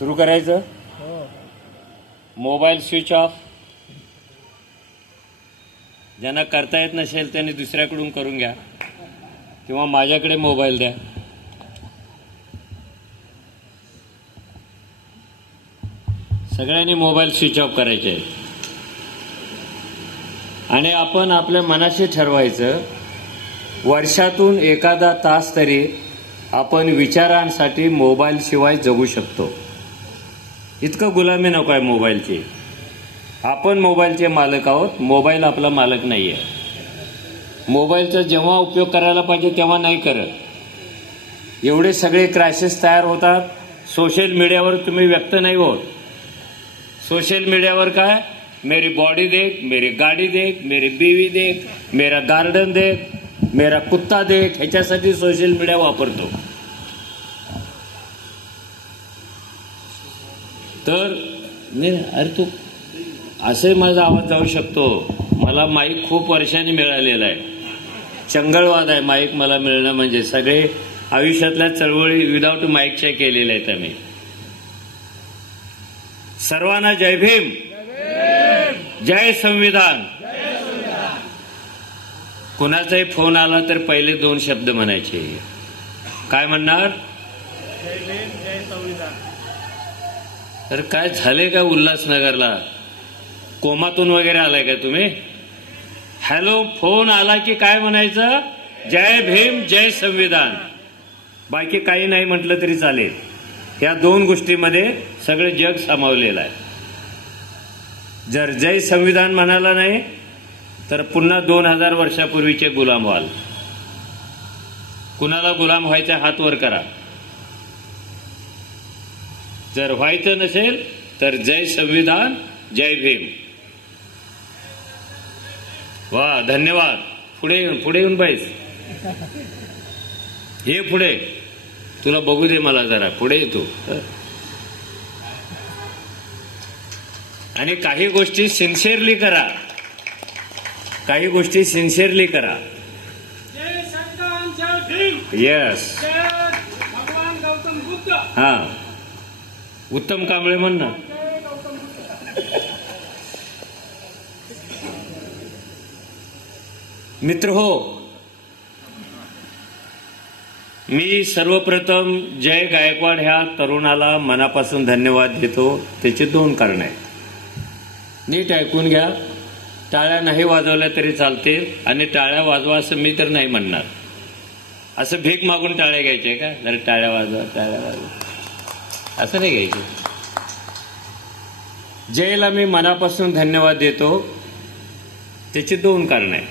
सुरू करायचं. Mobile switch off. ज्यांना करता येत नसेल त्यांनी दुसऱ्याकडून करून घ्या किंवा माझ्याकडे मोबाईल द्या. सगळ्यांनी मोबाईल स्विच ऑफ करायचे आहेत आणि आपण आपल्या मनाशी ठरवायचं वर्षातून एखादा तास तरी आपण विचारांसाठी मोबाईल शिवाय जगू शकतो. इतकं गुलामी नको आहे मोबाईलची. आपण मोबाईलचे मालक आहोत, मोबाईल आपला मालक नाही आहे. मोबाईलचा जेव्हा उपयोग करायला पाहिजे तेव्हा नाही करत. एवढे सगळे क्रायसिस तयार होतात. सोशल मीडियावर तुम्ही व्यक्त नाही होत. सोशल मीडियावर काय, मेरी बॉडी देख, मेरी गाडी देख, मेरी बीवी देख, मेरा गार्डन देख, मेरा कुत्ता देख, ह्याच्यासाठी सोशल मीडिया वापरतो. तर नाही, अरे तू असे माझा आवाज जाऊ शकतो. मला माईक खूप वर्षांनी मिळालेला आहे. चंगळवाद आहे माईक मला मिळणं म्हणजे. सगळे आयुष्यातल्या चळवळी विदाऊट माईकच्या केलेल्या आहेत आम्ही. सर्वांना जय भीम, जय संविधान. कुणाचाही फोन आला तर पहिले 2 शब्द म्हणायचे. काय म्हणणार? जय भीम, जय संविधान. तर काय झाले का उल्हासनगरला? कोमातून वगैरे आलाय का तुम्ही? हॅलो फोन आला की काय म्हणायचं? जय भीम, जय संविधान. बाकी काही नाही म्हटलं तरी चालेल. या 2 गोष्टीमध्ये सगळं जग सामावलेलं आहे. जर जय संविधान म्हणाला नाही तर पुन्हा 2000 वर्षापूर्वीचे गुलाम व्हाल. कुणाला गुलाम व्हायचा हात वर करा. जर व्हायचं नसेल तर जय संविधान, जय भीम. वा, धन्यवाद. पुढे येऊन बैस. हे पुढे तुला बघू दे मला जरा. पुढे येतो. आणि काही गोष्टी सिन्सिअरली करा. काही गोष्टी सिन्सिअरली करा. जय संविधान, जय भीम. येस. जय भगवान गौतम बुद्ध. हा, उत्तम कांबळे म्हण ना. जय गौतम बुद्ध. मित्र हो, मी सर्वप्रथम जय गायकवाड ह्या तरुणाला मनापासून धन्यवाद देतो. त्याची 2 कारणं आहेत. नीट ऐकून घ्या. टाळ्या नाही वाजवल्या तरी चालतील आणि टाळ्या वाजवा असं मी तर नाही म्हणणार. असं भीक मागून टाळ्या घ्यायचे का? जर टाळ्या वाजवा, टाळ्या वाजवा असं नाही घ्यायचे. जयला मी मनापासून धन्यवाद देतो. त्याची 2 कारणं आहेत.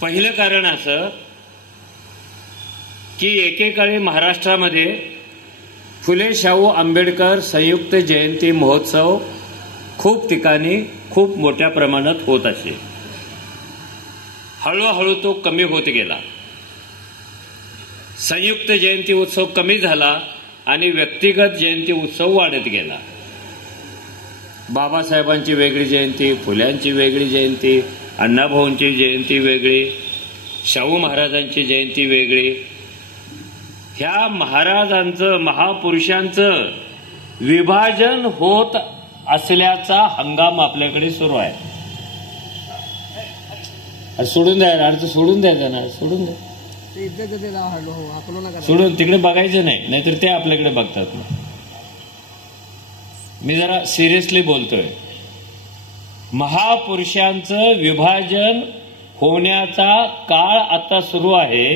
पहिलं कारण असं की एकेकाळी महाराष्ट्रामध्ये फुले शाहू आंबेडकर संयुक्त जयंती महोत्सव खूप ठिकाणी खूप मोठ्या प्रमाणात होत असे. हळूहळू तो कमी होत गेला. संयुक्त जयंती उत्सव कमी झाला आणि व्यक्तिगत जयंती उत्सव वाढत गेला. बाबासाहेबांची वेगळी जयंती, फुल्यांची वेगळी जयंती, अण्णाभाऊंची जयंती वेगळी, शाहू महाराजांची जयंती वेगळी. ह्या महाराजांचं, महापुरुषांचं विभाजन होत असल्याचा हंगाम आपल्याकडे सुरू आहे. सोडून द्या अर्थ, सोडून द्यायचा ना, सोडून द्या. सोडून तिकडे बघायचं नाही, नाहीतर ते आपल्याकडे बघतात. मी जरा सिरियसली बोलतोय. महापुरुषांचं विभाजन होण्याचा काळ आता सुरू आहे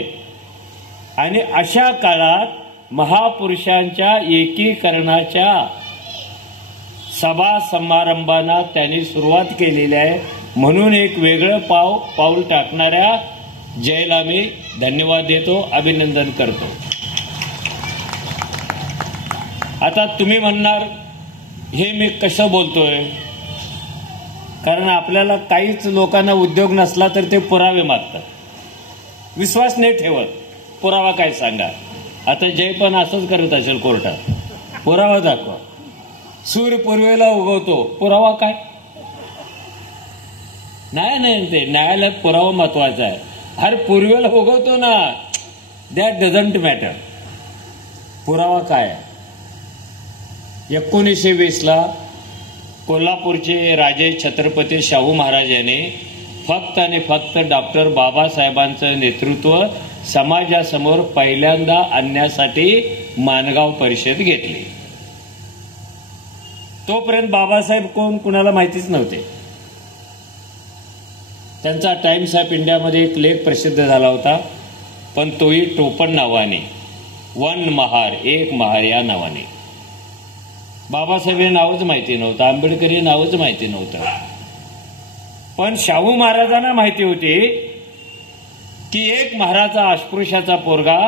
आणि अशा काळात महापुरुषांच्या एकीकरणाच्या सभा समारंभांना त्यांनी सुरुवात केलेली आहे. म्हणून एक वेगळं पाऊल टाकणाऱ्या जयला मी धन्यवाद देतो, अभिनंदन करतो. आता तुम्ही म्हणणार हे मी कसं बोलतोय? कारण आपल्याला काहीच लोकांना उद्योग नसला तर ते पुरावे मागतात. विश्वास नाही ठेवत. पुरावा काय सांगा? आता जय पण असंच करत असेल कोर्टात. पुरावा दाखवा. सूर्य पूर्वेला उगवतो, पुरावा काय? नाही, ते न्यायालयात पुरावा महत्वाचा आहे. अरे पूर्वेला उगवतो ना, दॅट डझंट मॅटर. पुरावा काय? 1920ला कोल्हापूरचे राजे छत्रपती शाहू महाराज यांनी फक्त आणि फक्त डॉक्टर बाबासाहेबांचं नेतृत्व समाजासमोर पहिल्यांदा आणण्यासाठी माणगाव परिषद घेतली. तोपर्यंत बाबासाहेब कोण कुणाला माहितीच नव्हते. त्यांचा टाइम्स ऑफ इंडियामध्ये एक लेख प्रसिद्ध झाला होता, पण तोही टोपण नावाने, वन महार एक महार या नावाने. बाबासाहेब हे नावच माहिती नव्हतं, आंबेडकर हे नावच माहिती नव्हतं. पण शाहू महाराजांना माहिती होती की एक महाराजा अस्पृश्याचा पोरगा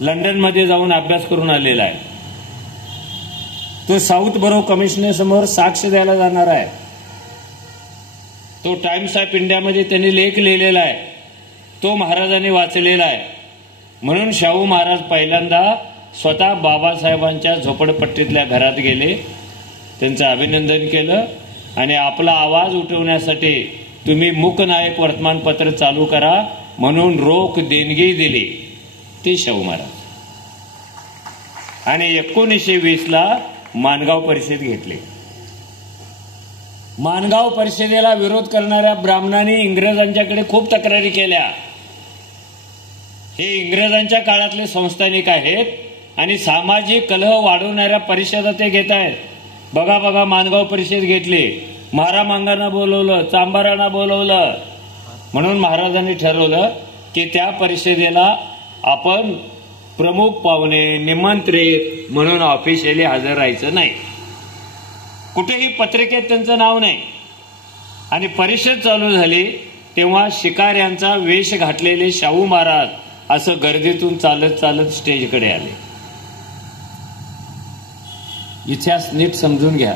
लंडनमध्ये जाऊन अभ्यास करून आलेला आहे. तो साऊथ बरो कमिशनर साक्ष द्यायला जाणार आहे. तो टाइम्स ऑफ इंडियामध्ये त्यांनी लेख लिहिलेला आहे, तो महाराजांनी वाचलेला आहे. म्हणून शाहू महाराज पहिल्यांदा स्वतः बाबासाहेबांच्या झोपडपट्टीतल्या घरात गेले, त्यांचं अभिनंदन केलं आणि आपला आवाज उठवण्यासाठी तुम्ही मूकनायक वर्तमानपत्र चालू करा म्हणून रोख देणगी दिली ती शाहू महाराज. आणि 1920ला माणगाव परिषद घेतली. माणगाव परिषदेला विरोध करणाऱ्या ब्राह्मणांनी इंग्रजांच्याकडे खूप तक्रारी केल्या. हे इंग्रजांच्या काळातले संस्थानिक आहेत आणि सामाजिक कलह वाढवणाऱ्या परिषदा ते घेत आहेत. बघा बघा, माणगाव परिषद घेतली, महारामांगांना बोलवलं, चांबारांना बोलवलं. म्हणून महाराजांनी ठरवलं की त्या परिषदेला आपण प्रमुख पाहुणे निमंत्रित म्हणून ऑफिशियली हजर राहायचं नाही. कुठेही पत्रिकेत त्यांचं नाव नाही. आणि परिषद चालू झाली तेव्हा शिकाऱ्यांचा वेश घातलेले शाहू महाराज असं गर्दीतून चालत चालत स्टेजकडे आले. इतिहास नीट समजून घ्या.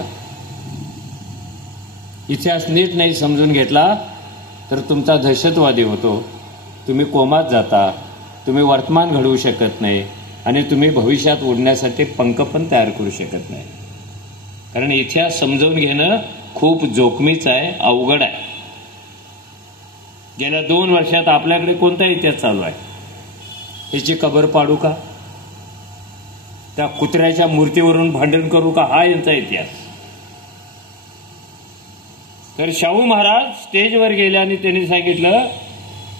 इतिहास नीट नाही समजून घेतला तर तुमचा दहशतवादी होतो, तुम्ही कोमात जाता, तुम्ही वर्तमान घडवू शकत नाही आणि तुम्ही भविष्यात उडण्यासाठी पंख पण तयार करू शकत नाही. कारण इतिहास समजून घेणं खूप जोखमीचं आहे, अवघड आहे. गेल्या 2 वर्षात आपल्याकडे कोणता इतिहास चालू आहे याची खबर पाडू का? त्या कुत्र्याच्या मूर्तीवरून भांडण करू का? हा यांचा इतिहास. तर शाहू महाराज स्टेजवर गेले आणि त्यांनी सांगितलं,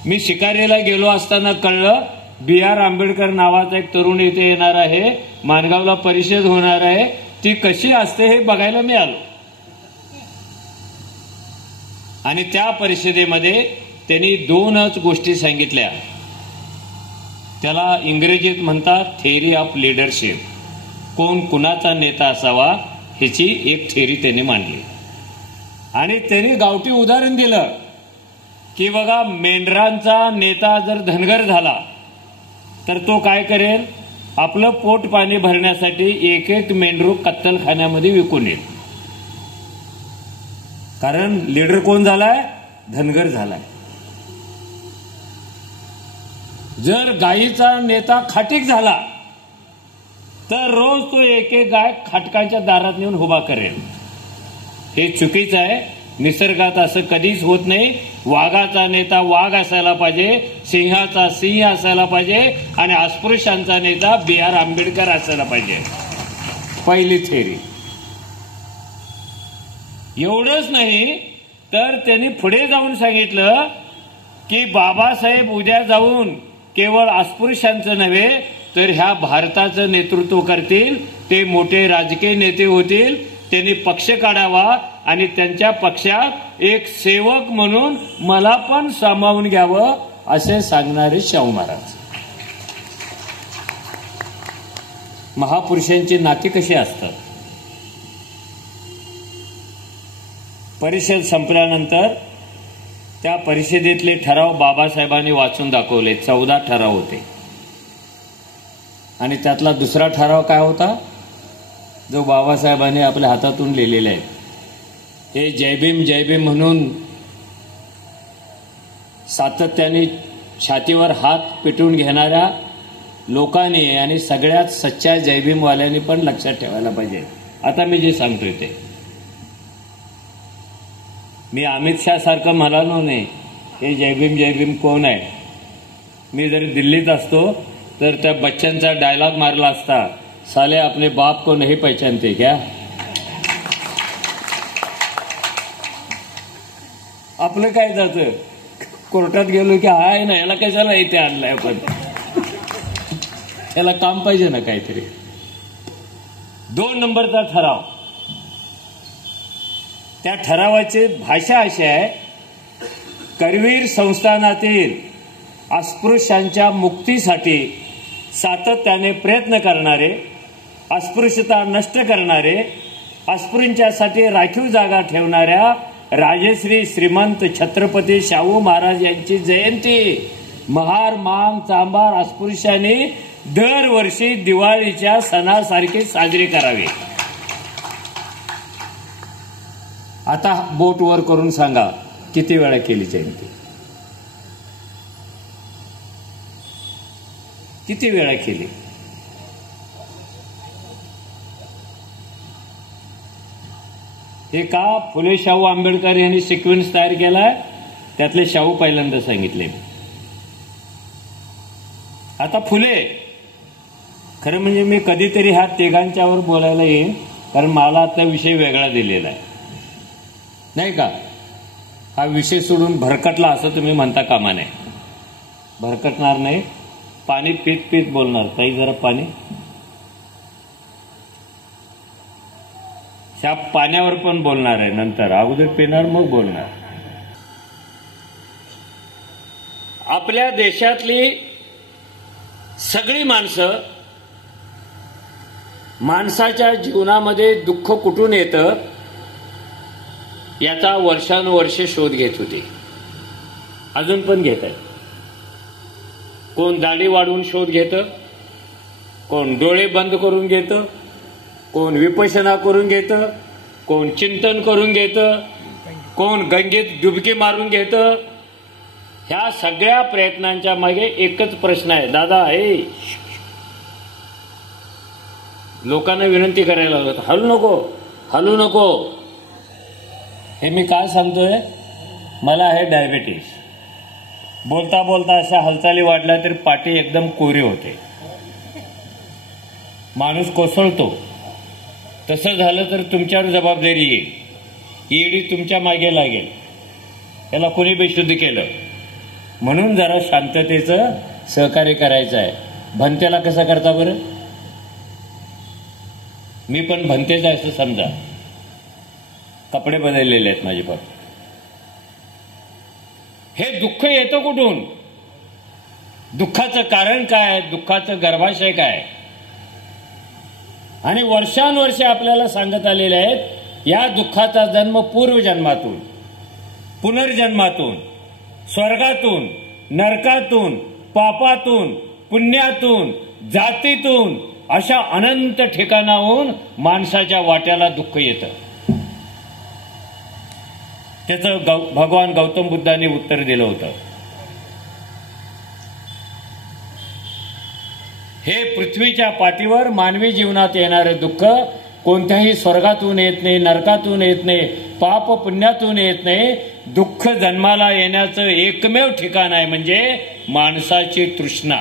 मी शिकारीला गेलो असताना कळलं B.R. आंबेडकर नावाचा एक तरुण इथे येणार आहे, माणगावला परिषद होणार आहे, ती कशी असते हे बघायला मी आलो. आणि त्या परिषदेमध्ये त्यांनी 2च गोष्टी सांगितल्या. त्याला इंग्रजीत म्हणतात थेअरी ऑफ लीडरशिप. कोण कुणाचा नेता असावा ह्याची एक थेअरी त्यांनी मांडली. आणि त्यांनी गावठी उदाहरण दिलं की बघा, मेंढरांचा नेता जर धनगर झाला तर तो काय करेल, आपलं पोट पाणी भरण्यासाठी एक एक मेंढरू कत्तलखान्यामध्ये विकून येईल. कारण लीडर कोण झालाय? धनगर झालाय. जर गायीचा नेता खाटीक झाला तर रोज तो एक एक गाय खाटकांच्या दारात नेऊन उभा करेल. हे चुकीचं आहे. निसर्गात असं कधीच होत नाही. वाघाचा नेता वाघ असायला पाहिजे, सिंहाचा सिंह असायला पाहिजे आणि अस्पृश्यांचा नेता B.R. आंबेडकर असायला पाहिजे. पहिली थेअरी. एवढंच नाही तर त्यांनी पुढे जाऊन सांगितलं की बाबासाहेब उद्या जाऊन केवळ अस्पृश्यांचं नव्हे तर ह्या भारताचं नेतृत्व करतील, ते मोठे राजकीय नेते होतील. त्यांनी पक्ष काढावा आणि त्यांच्या पक्षात एक सेवक म्हणून मला पण सामावून घ्यावं असे सांगणारे शाहू महाराज. महापुरुषांची नाती कशी असतात? परिषद संपल्यानंतर त्या परिषदेतले ठराव बाबासाहेबांनी वाचून दाखवले. 14 ठराव होते. आणि त्यातला दुसरा ठराव काय होता, जो बाबासाहेबांनी आपल्या हातातून लिहिलेला आहे. हे जय भीम म्हणून सातत्याने छातीवर हात पिटून घेणाऱ्या लोकांनी आणि सगळ्यात सच्च्या जय भीमवाल्यांनी पण लक्षात ठेवायला पाहिजे. आता मी जे सांगतोय ते, मी अमित शाह सारखं म्हणालो नाही हे जय भीम कोण आहे. मी जर दिल्लीत असतो तर त्या बच्चनचा डायलॉग मारला असता, साले अपने बाप को नहीं पहचानते क्या? आपलं काय जातं, कोर्टात गेलो की आहे ना, याला कशाला इथे आणलंय आपण, याला काम पाहिजे ना काहीतरी. 2 नंबरचा ठराव, त्या ठरावाची भाषा अशी आहे, करवीर संस्थानातील अस्पृश्यांच्या मुक्तीसाठी सातत्याने प्रयत्न करणारे, अस्पृश्यता नष्ट करणारे, अस्पृश्यांसाठी राखीव जागा ठेवणाऱ्या राजश्री श्रीमंत छत्रपती शाहू महाराज यांची जयंती महार मांग चांभार अस्पृश्यांनी दरवर्षी दिवाळीच्या सणासारखी साजरी करावी. आता बोट वर करून सांगा किती वेळा केली जयंती, किती वेळा केली? हे का फुले शाहू आंबेडकर यांनी सिक्वेन्स तयार केलाय, त्यातले शाहू पहिल्यांदा सांगितले. आता फुले, खरं म्हणजे मी कधीतरी ह्या तिघांच्यावर बोलायला येईन, कारण मला आता विषय वेगळा दिलेला आहे, नाही का? हा विषय सोडून भरकटला असं तुम्ही म्हणता कामा नये. भरकटणार नाही, पाणी पीत पीत बोलणार. ताई जरा पाणी. ह्या पाण्यावर पण बोलणार आहे नंतर, अगोदर पिणार मग बोलणार. आपल्या देशातली सगळी माणसं, माणसाच्या जीवनामध्ये दुःख कुठून येतं याचा वर्षानुवर्ष शोध घेत होते, अजून पण घेत आहे. कोण दाढी वाढवून शोध घेतं, कोण डोळे बंद करून घेतं, कोण विपश्यना करून घेतं, कोण चिंतन करून घेतं, कोण गंगेत डुबकी मारून घेतं. ह्या सगळ्या प्रयत्नांच्या मागे एकच प्रश्न आहे. दादा, हे लोकांना विनंती करायला लागलो, हलू नको, हलू नको. हे मी काय सांगतोय, मला आहे डायबेटीस. बोलता बोलता अशा हालचाली वाढल्या तरी पाठी एकदम कोरी होते, माणूस कोसळतो. तसं झालं तर तुमच्यावर जबाबदारी येईल, ईडी तुमच्या मागे लागेल. याला कोणी बेशुद्ध केलं, म्हणून जरा शांततेचं सहकार्य करायचं आहे. भंतेला कसं करता बरं? मी पण भंतेच आहे असं समजा, कपडे बदललेले आहेत माझे. पण हे दुःख येतं कुठून? दुःखाचं कारण काय, दुःखाचं गर्भाशय काय? आणि वर्षानुवर्षे आपल्याला सांगत आलेले आहेत, या दुःखाचा जन्म पूर्वजन्मातून, पुनर्जन्मातून, स्वर्गातून, नरकातून, पापातून, पुण्यातून, जातीतून, अशा अनंत ठिकाणाहून माणसाच्या वाट्याला दुःख येतं. त्याचं भगवान गौतम बुद्धांनी उत्तर दिलं होतं. हे पृथ्वीच्या पाठीवर मानवी जीवनात येणारे दुःख कोणत्याही स्वर्गातून येत नाही, नरकातून येत नाही, पाप पुण्यातून येत नाही. दुःख जन्माला येण्याचं एकमेव ठिकाण आहे म्हणजे माणसाची तृष्णा.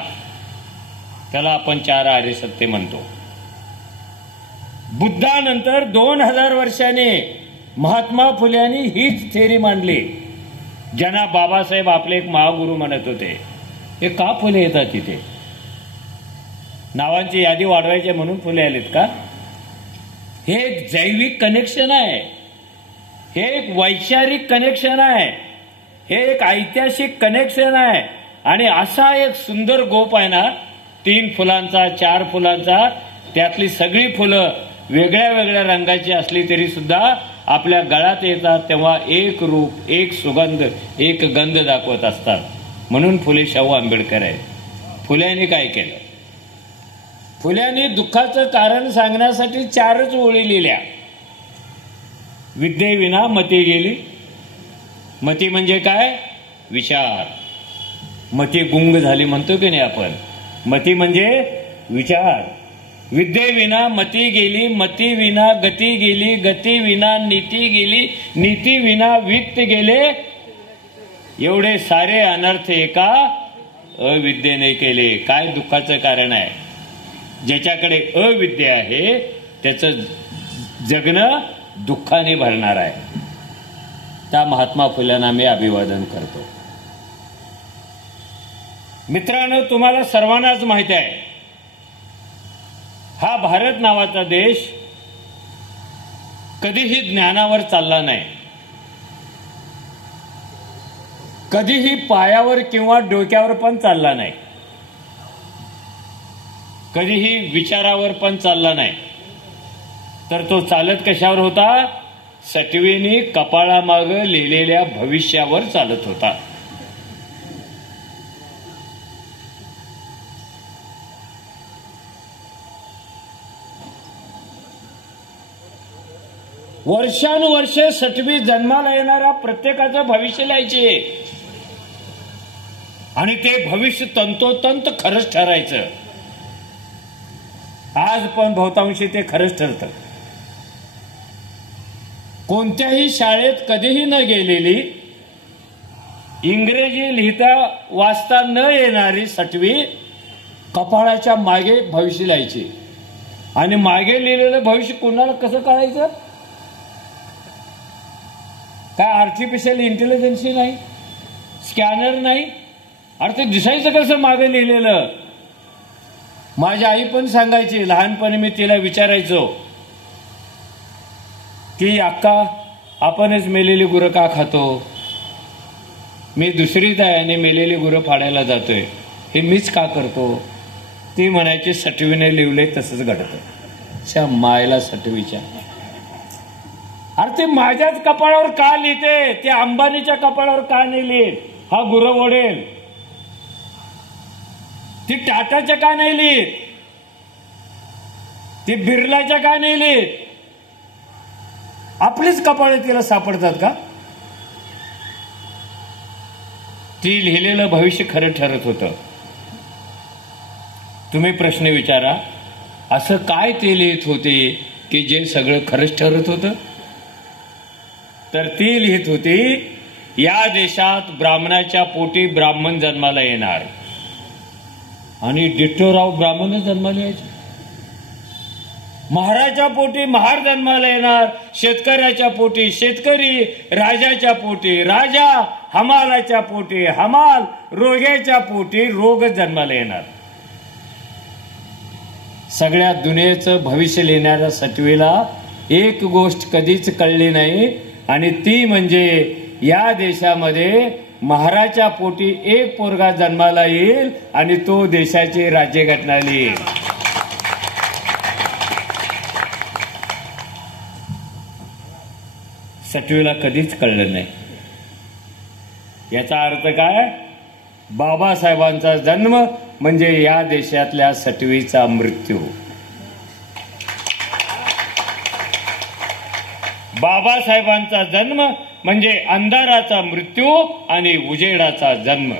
त्याला आपण 4 आर्य सत्य म्हणतो. बुद्धानंतर 2000 वर्षांनी महात्मा फुल्यांनी हीच थेरी मांडली, ज्यांना बाबासाहेब आपले एक महागुरु म्हणत होते. हे का फुले येतात तिथे? नावांची यादी वाढवायची म्हणून फुले आलेत का? हे एक जैविक कनेक्शन आहे, हे एक वैचारिक कनेक्शन आहे, हे एक ऐतिहासिक कनेक्शन आहे. आणि असा एक सुंदर गोप आहे ना, 3 फुलांचा, 4 फुलांचा, त्यातली सगळी फुलं वेगळ्या वेगळ्या रंगाची असली तरी सुद्धा आपल्या गळ्यात येतात तेव्हा एक रूप, एक सुगंध, एक गंध दाखवत असतात. म्हणून फुले शाहू आंबेडकर आहेत. फुल्यांनी काय केलं? फुल्यांनी दुःखाचं कारण सांगण्यासाठी 4च ओळी लिहिल्या. विद्येविना मती गेली. मती म्हणजे काय? विचार. मती गुंग झाली म्हणतो की नाही आपण. मती म्हणजे विचार. विद्येविना मती गेली, मती विना गती गेली, गती विना नीती गेली, नीती विना वित्त गेले. एवढे सारे अनर्थ एका अविद्येने केले. काय दुःखाचं कारण आहे? ज्याच्याकडे अविद्या आहे त्याचं जगणं दुःखाने भरणार आहे. त्या महात्मा फुल्यांना मी अभिवादन करतो. मित्रांनो, तुम्हाला सर्वांनाच माहिती आहे, हा भारत नावाचा देश कधीही ज्ञानावर चालला नाही, कधीही पायावर किंवा डोक्यावर पण चालला नाही, कधीही विचारावर पण चालला नाही. तर तो चालत कशावर होता? सटवीने कपाळामाग लिहिलेल्या भविष्यावर चालत होता. वर्षानुवर्ष सटवी जन्माला येणाऱ्या प्रत्येकाचं भविष्य लिहायचे आणि ते भविष्य तंतोतंत खरंच ठरायचं. आज पण बहुतांशी ते खरंच ठरतं. कोणत्याही शाळेत कधीही न गेलेली, इंग्रजी लिहिता वाचता न येणारी सटवी कपाळाच्या मागे भविष्य लिहायची. आणि मागे लिहिलेलं भविष्य कोणाला कसं कळायचं? काय आर्टिफिशियल इंटेलिजन्स नाही, स्कॅनर नाही. अरे ते दिसायचं कसं मागे लिहिलेलं? माझी आई पण सांगायची, लहानपणी मी तिला विचारायचो की अक्का, आपणच मेलेली गुरं का खातो? मी दुसरीच आहे आणि मेलेली गुरं फाडायला जातोय, हे मीच का करतो? ती म्हणायची, सटवीने लिवले तसंच घडतं. मायला सटवीच्या. अरे ते माझ्याच कपाळावर का लिहिते? ते अंबानीच्या कपाळावर का नाही लिहित? हा गुरं ओढेल. ती टाटाच्या का नाही लिहित? ती बिर्लाच्या का नाही लिहित? आपलीच कपाळे तिला सापडतात का? ती लिहिलेलं भविष्य खरं ठरत होतं. तुम्ही प्रश्न विचारा, असं काय ते लिहित होते की जे सगळं खरंच ठरत होतं? तर ती लिहित होती, या देशात ब्राह्मणाच्या पोटी ब्राह्मण जन्माला येणार. आणि डिट्टोराव ब्राह्मणच जन्माला यायचे. महाराच्या पोटी महार जन्माला येणार, शेतकऱ्याच्या पोटी शेतकरी, राजाच्या पोटी राजा, हमालाच्या पोटी हमाल, रोग्याच्या पोटी रोग जन्माला येणार. सगळ्या दुनियेचं भविष्य लिहिणाऱ्या सटवीला एक गोष्ट कधीच कळली नाही, आणि ती म्हणजे या देशामध्ये महाराच्या पोटी एक पोरगा जन्माला येईल आणि तो देशाची राज्यघटना लिहिल. सटवीला कधीच कळलं नाही. याचा अर्थ काय? बाबासाहेबांचा जन्म म्हणजे या देशातल्या सटवीचा मृत्यू. बाबासाहेबांचा जन्म म्हणजे अंधाराचा मृत्यू आणि उजेडाचा जन्म.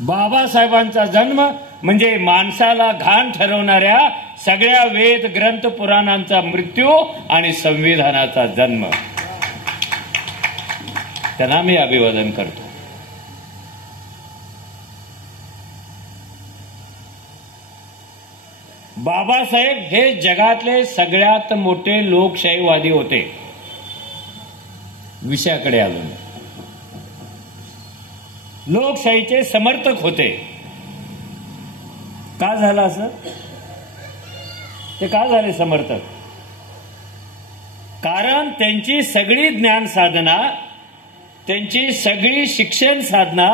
बाबासाहेबांचा जन्म म्हणजे माणसाला घाण ठरवणाऱ्या सगळ्या वेद ग्रंथ पुराणांचा मृत्यू आणि संविधानाचा जन्म. त्यांना मी अभिवादन करतो. बाबासाहेब हे जगातले सगळ्यात मोठे लोकशाहीवादी होते. विषयाकडे आलो. लोकशाहीचे समर्थक होते. का झालं असं? ते का झाले समर्थक? कारण त्यांची सगळी ज्ञान साधना, त्यांची सगळी शिक्षण साधना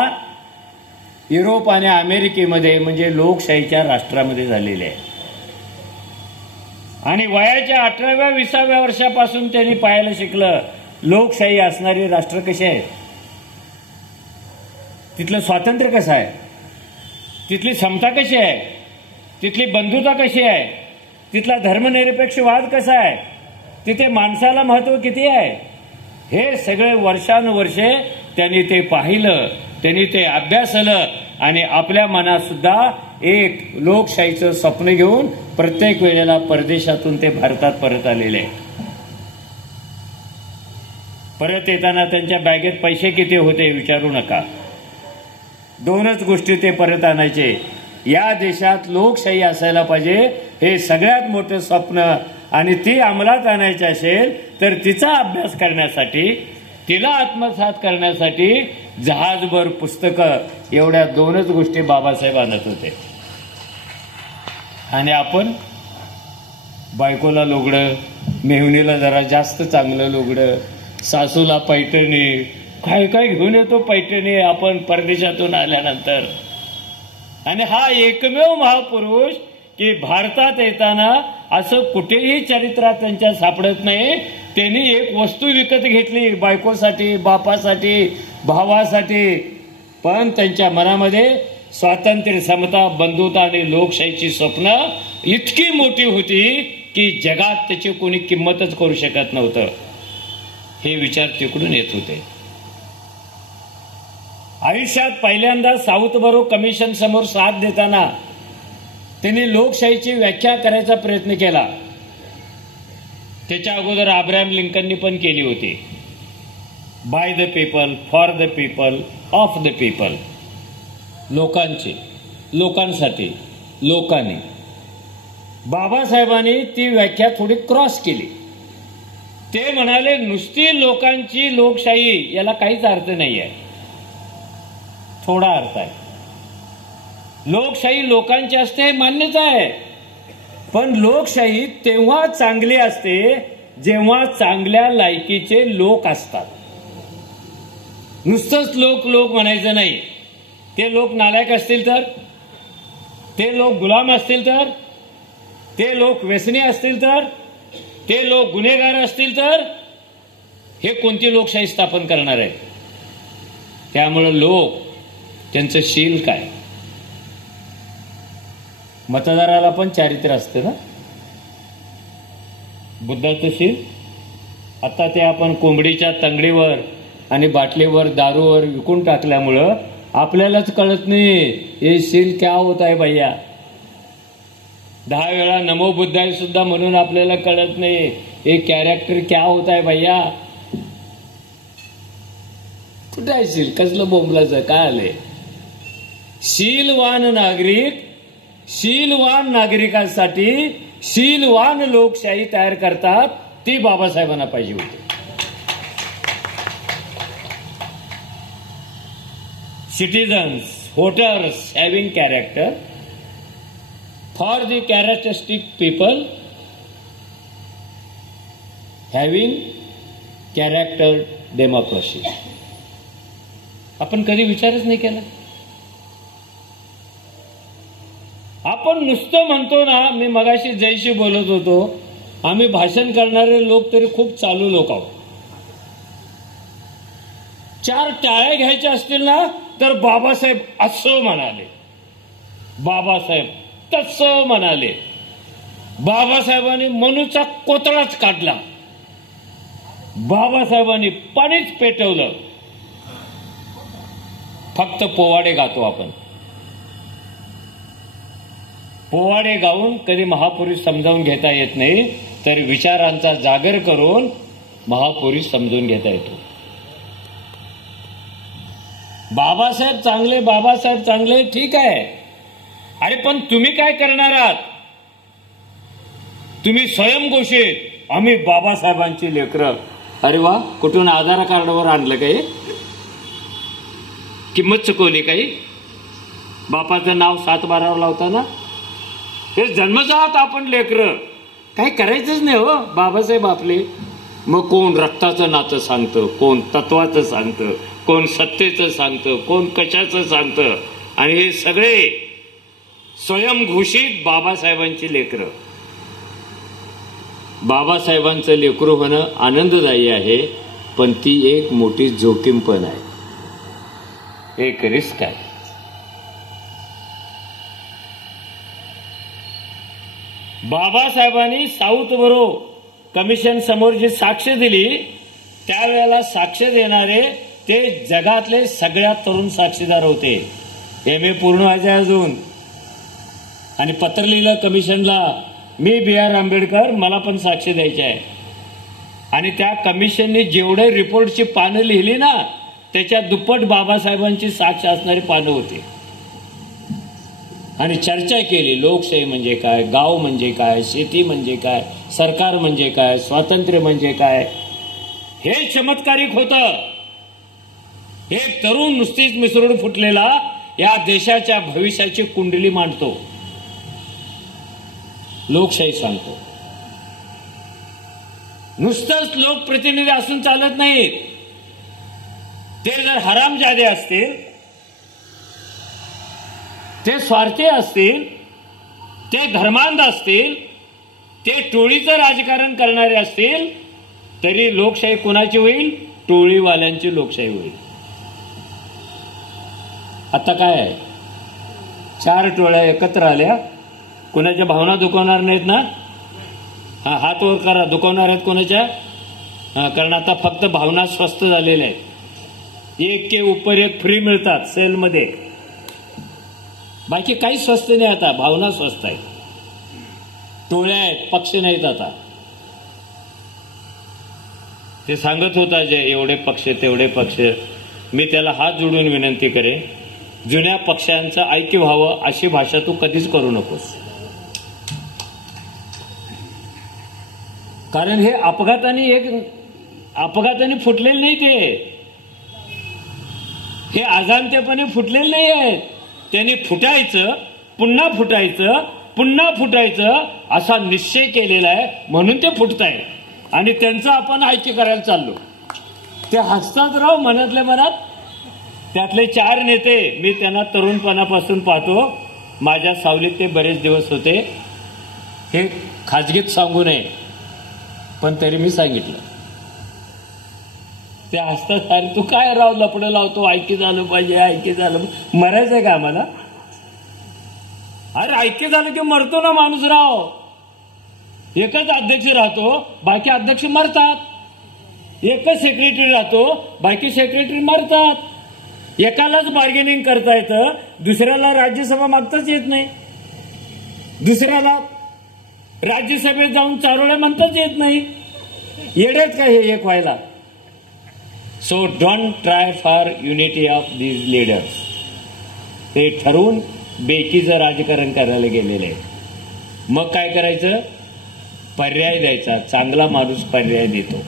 युरोप आणि अमेरिकेमध्ये म्हणजे लोकशाहीच्या राष्ट्रामध्ये झालेली आहे. आणि वयाच्या 18व्या 20व्या वर्षापासून त्यांनी पाहायला शिकलं लोकशाही असणारी राष्ट्र कशी आहे, तिथलं स्वातंत्र्य कसं आहे, तिथली समता कशी आहे, तिथली बंधुता कशी आहे, तिथला धर्मनिरपेक्षवाद कसा आहे, तिथे माणसाला महत्व किती आहे, हे सगळे वर्षानुवर्षे त्यांनी ते पाहिलं, त्यांनी ते अभ्यासलं आणि आपल्या मनात सुद्धा एक लोकशाहीचं स्वप्न घेऊन प्रत्येक वेळेला परदेशातून ते भारतात परत आलेले आहे. परत येताना त्यांच्या बॅगेत पैसे किती होते विचारू नका. दोनच गोष्टी ते परत आणायचे. या देशात लोकशाही असायला पाहिजे, हे सगळ्यात मोठं स्वप्न, आणि ती अंमलात आणायची असेल तर तिचा अभ्यास करण्यासाठी, तिला आत्मसात करण्यासाठी जहाजभर पुस्तकं, एवढ्या 2च गोष्टी बाबासाहेब आणत होते. आणि आपण बायकोला लुगडं, मेहुणीला जरा जास्त चांगलं लुगडं, सासूला पैठणी, काय काय घेऊन येतो पैठणी आपण परदेशातून आल्यानंतर. आणि हा एकमेव महापुरुष की भारतात येताना असं कुठेही चरित्रात त्यांच्या सापडत नाही. त्यांनी एक वस्तू विकत घेतली बायकोसाठी, बापासाठी, भावासाठी, पण त्यांच्या मनामध्ये स्वातंत्र्य, समता, बंधुता आणि लोकशाहीची स्वप्न इतकी मोठी होती की जगात त्याची कोणी किंमतच करू शकत नव्हतं. हे विचार तिकडून येत होते. आयुष्यात पहिल्यांदा साऊथ बरो कमिशन समोर साथ देताना त्यांनी लोकशाहीची व्याख्या करायचा प्रयत्न केला. त्याच्या अगोदर अब्राहम लिंकननी पण केली होती. By the people, for the people, of the people. लोकांची, लोकांसाठी, लोकांनी. बाबासाहेबांनी ती व्याख्या थोडी क्रॉस केली. ते म्हणाले नुसती लोकांची लोकशाही याला काहीच अर्थ नाही आहे, थोडा अर्थ आहे. लोकशाही लोकांची असते मान्यता आहे, पण लोकशाही तेव्हा चांगली असते जेव्हा चांगल्या लायकीचे लोक असतात. नुसतंच लोक लोक म्हणायचं नाही. ते लोक नालायक असतील तर, ते लोक गुलाम असतील तर, ते लोक व्यसनी असतील तर, ते लोक गुन्हेगार असतील तर हे कोणती लोकशाही स्थापन करणार आहे? त्यामुळे लोक, त्यांचं शील काय? मतदाराला पण चारित्र्य असतं ना. बुद्धाचं शील. आता ते आपण कोंबडीच्या तंगडीवर आणि बाटलीवर, दारूवर विकून टाकल्यामुळं आपल्यालाच कळत नाही हे शील क्या होता है भैया. 10 वेळा नमो बुद्धाय सुद्धा म्हणून आपल्याला कळत नाही हे कॅरेक्टर क्या होता है भैया. कुठं आहे शील? कसलं बोंबलाचं काय आलंय? शीलवान नागरिक, शीलवान नागरिकांसाठी शीलवान लोकशाही तयार करतात, ती बाबासाहेबांना पाहिजे होती. Citizens, voters having character, for the characteristic people having character democracy. आपण कधी विचारच नाही केला. आपण नुसतं म्हणतो ना, मी मगाशी जयशी बोलत होतो, आम्ही भाषण करणारे लोक तरी खूप चालू लोक आहोत. 4 टाळ्या घ्यायच्या असतील ना तर बाबासाहेब असं म्हणाले, बाबासाहेब तसं म्हणाले, बाबासाहेबांनी मनूचा कोतळाच काढला, बाबासाहेबांनी पाणीच पेटवलं. फक्त पोवाडे गातो आपण. पोवाडे गाऊन कधी महापुरुष समजावून घेता येत नाही, तर विचारांचा जागर करून महापुरुष समजून घेता येतो. बाबासाहेब चांगले, बाबासाहेब चांगले, ठीक आहे. अरे पण तुम्ही काय करणार आहात? तुम्ही स्वयंघोषित आम्ही बाबासाहेबांची लेकरं. अरे वा, कुठून आधार कार्डावर आणलं काही? किंमत चुकवली काही? बापाचं नाव 7-12 लावताना हे जन्मजात आपण लेकरं. काही करायचंच नाही हो बाबासाहेब आपले. मग कोण रक्ताचं नातं सांगतं, कोण तत्वाचं सांगतं, कोण सत्तेचं सांगतं, कोण कशाचं सांगतं, आणि हे सगळे स्वयंघोषित बाबासाहेबांची लेकरं. बाबासाहेबांचं लेकरू होणं आनंददायी आहे, पण ती एक मोठी जोखीम पण आहे, एक रिस्क आहे. बाबासाहेबांनी साऊथ बरो कमिशन समोर जी साक्ष दिली, त्यावेळेला साक्ष देणारे ते जगातले सगळ्यात तरुण साक्षीदार होते. MA पूर्ण व्हायचे अजून, आणि पत्र लिहिलं कमिशनला, मी BR आंबेडकर, मला पण साक्ष द्यायची आहे. आणि त्या कमिशनने जेवढे रिपोर्टची पानं लिहिली ना, त्याच्या दुप्पट बाबासाहेबांची साक्ष असणारी पानं होती. आणि चर्चा केली, लोकशाही म्हणजे काय, गाव म्हणजे काय, शेती म्हणजे काय, सरकार म्हणजे काय, स्वातंत्र्य म्हणजे काय. हे चमत्कारिक होतं. एक तरुण नुसतीच मिसळून फुटलेला या देशाच्या भविष्याची कुंडली मांडतो, लोकशाही सांगतो. नुसतंच लोकप्रतिनिधी असून चालत नाहीत. ते जर हरामजादे असतील, ते स्वार्थी असतील, ते धर्मांध असतील, ते टोळीचं राजकारण करणारे असतील, तरी लोकशाही कुणाची होईल? टोळीवाल्यांची लोकशाही होईल. आता काय आहे, 4 टोळ्या एकत्र आल्या, कोणाच्या भावना दुखवणार नाहीत ना? हा, हात वर करा. दुखवणार आहेत कोणाच्या? कारण आता फक्त भावना स्वस्त झालेल्या आहेत. एक के ऊपर एक फ्री मिळतात सेलमध्ये. बाकी काही स्वस्त नाही. आता भावना स्वस्त आहेत. टोळ्या आहेत, पक्ष नाहीत आता. ते सांगत होता जे एवढे पक्ष तेवढे पक्ष. मी त्याला हात जोडून विनंती करेन, जुन्या पक्षांचं ऐक्य व्हावं अशी भाषा तू कधीच करू नकोस. कारण हे अपघाताने फुटलेले नाही. हे अजाणतेपणे फुटलेले नाही आहेत. त्यांनी फुटायचं, पुन्हा फुटायचं, पुन्हा फुटायचं असा निश्चय केलेला आहे, म्हणून ते फुटत आहे. आणि त्यांचं आपण ऐक्य करायला चाललो. ते हसतात राव मनातल्या मनात. त्यातले 4 नेते मी त्यांना तरुणपणापासून पाहतो. माझ्या सावलीत ते बरेच दिवस होते. हे खाजगीत सांगू नये, पण तरी मी सांगितलं. ते हसतात, अरे तू काय राव लपडं लावतो, ऐक्य झालं पाहिजे, ऐक्य झालं. मरायचंय का आम्हाला? अरे ऐक्य झालं की मरतो ना माणूस राव. एकच अध्यक्ष राहतो, बाकी अध्यक्ष मरतात. एकच सेक्रेटरी राहतो, बाकी सेक्रेटरी मरतात. एकालाच बार्गेनिंग करता येतं, दुसऱ्याला राज्यसभा मागताच येत नाही. दुसऱ्याला राज्यसभेत जाऊन चारोळ्या म्हणताच येत नाही. येडेत का हे एक व्हायला? So don't try for unity of these leaders. ते ठरवून बेकीचं राजकारण करायला गेलेले आहेत. मग काय करायचं? पर्याय द्यायचा. चांगला माणूस पर्याय देतो.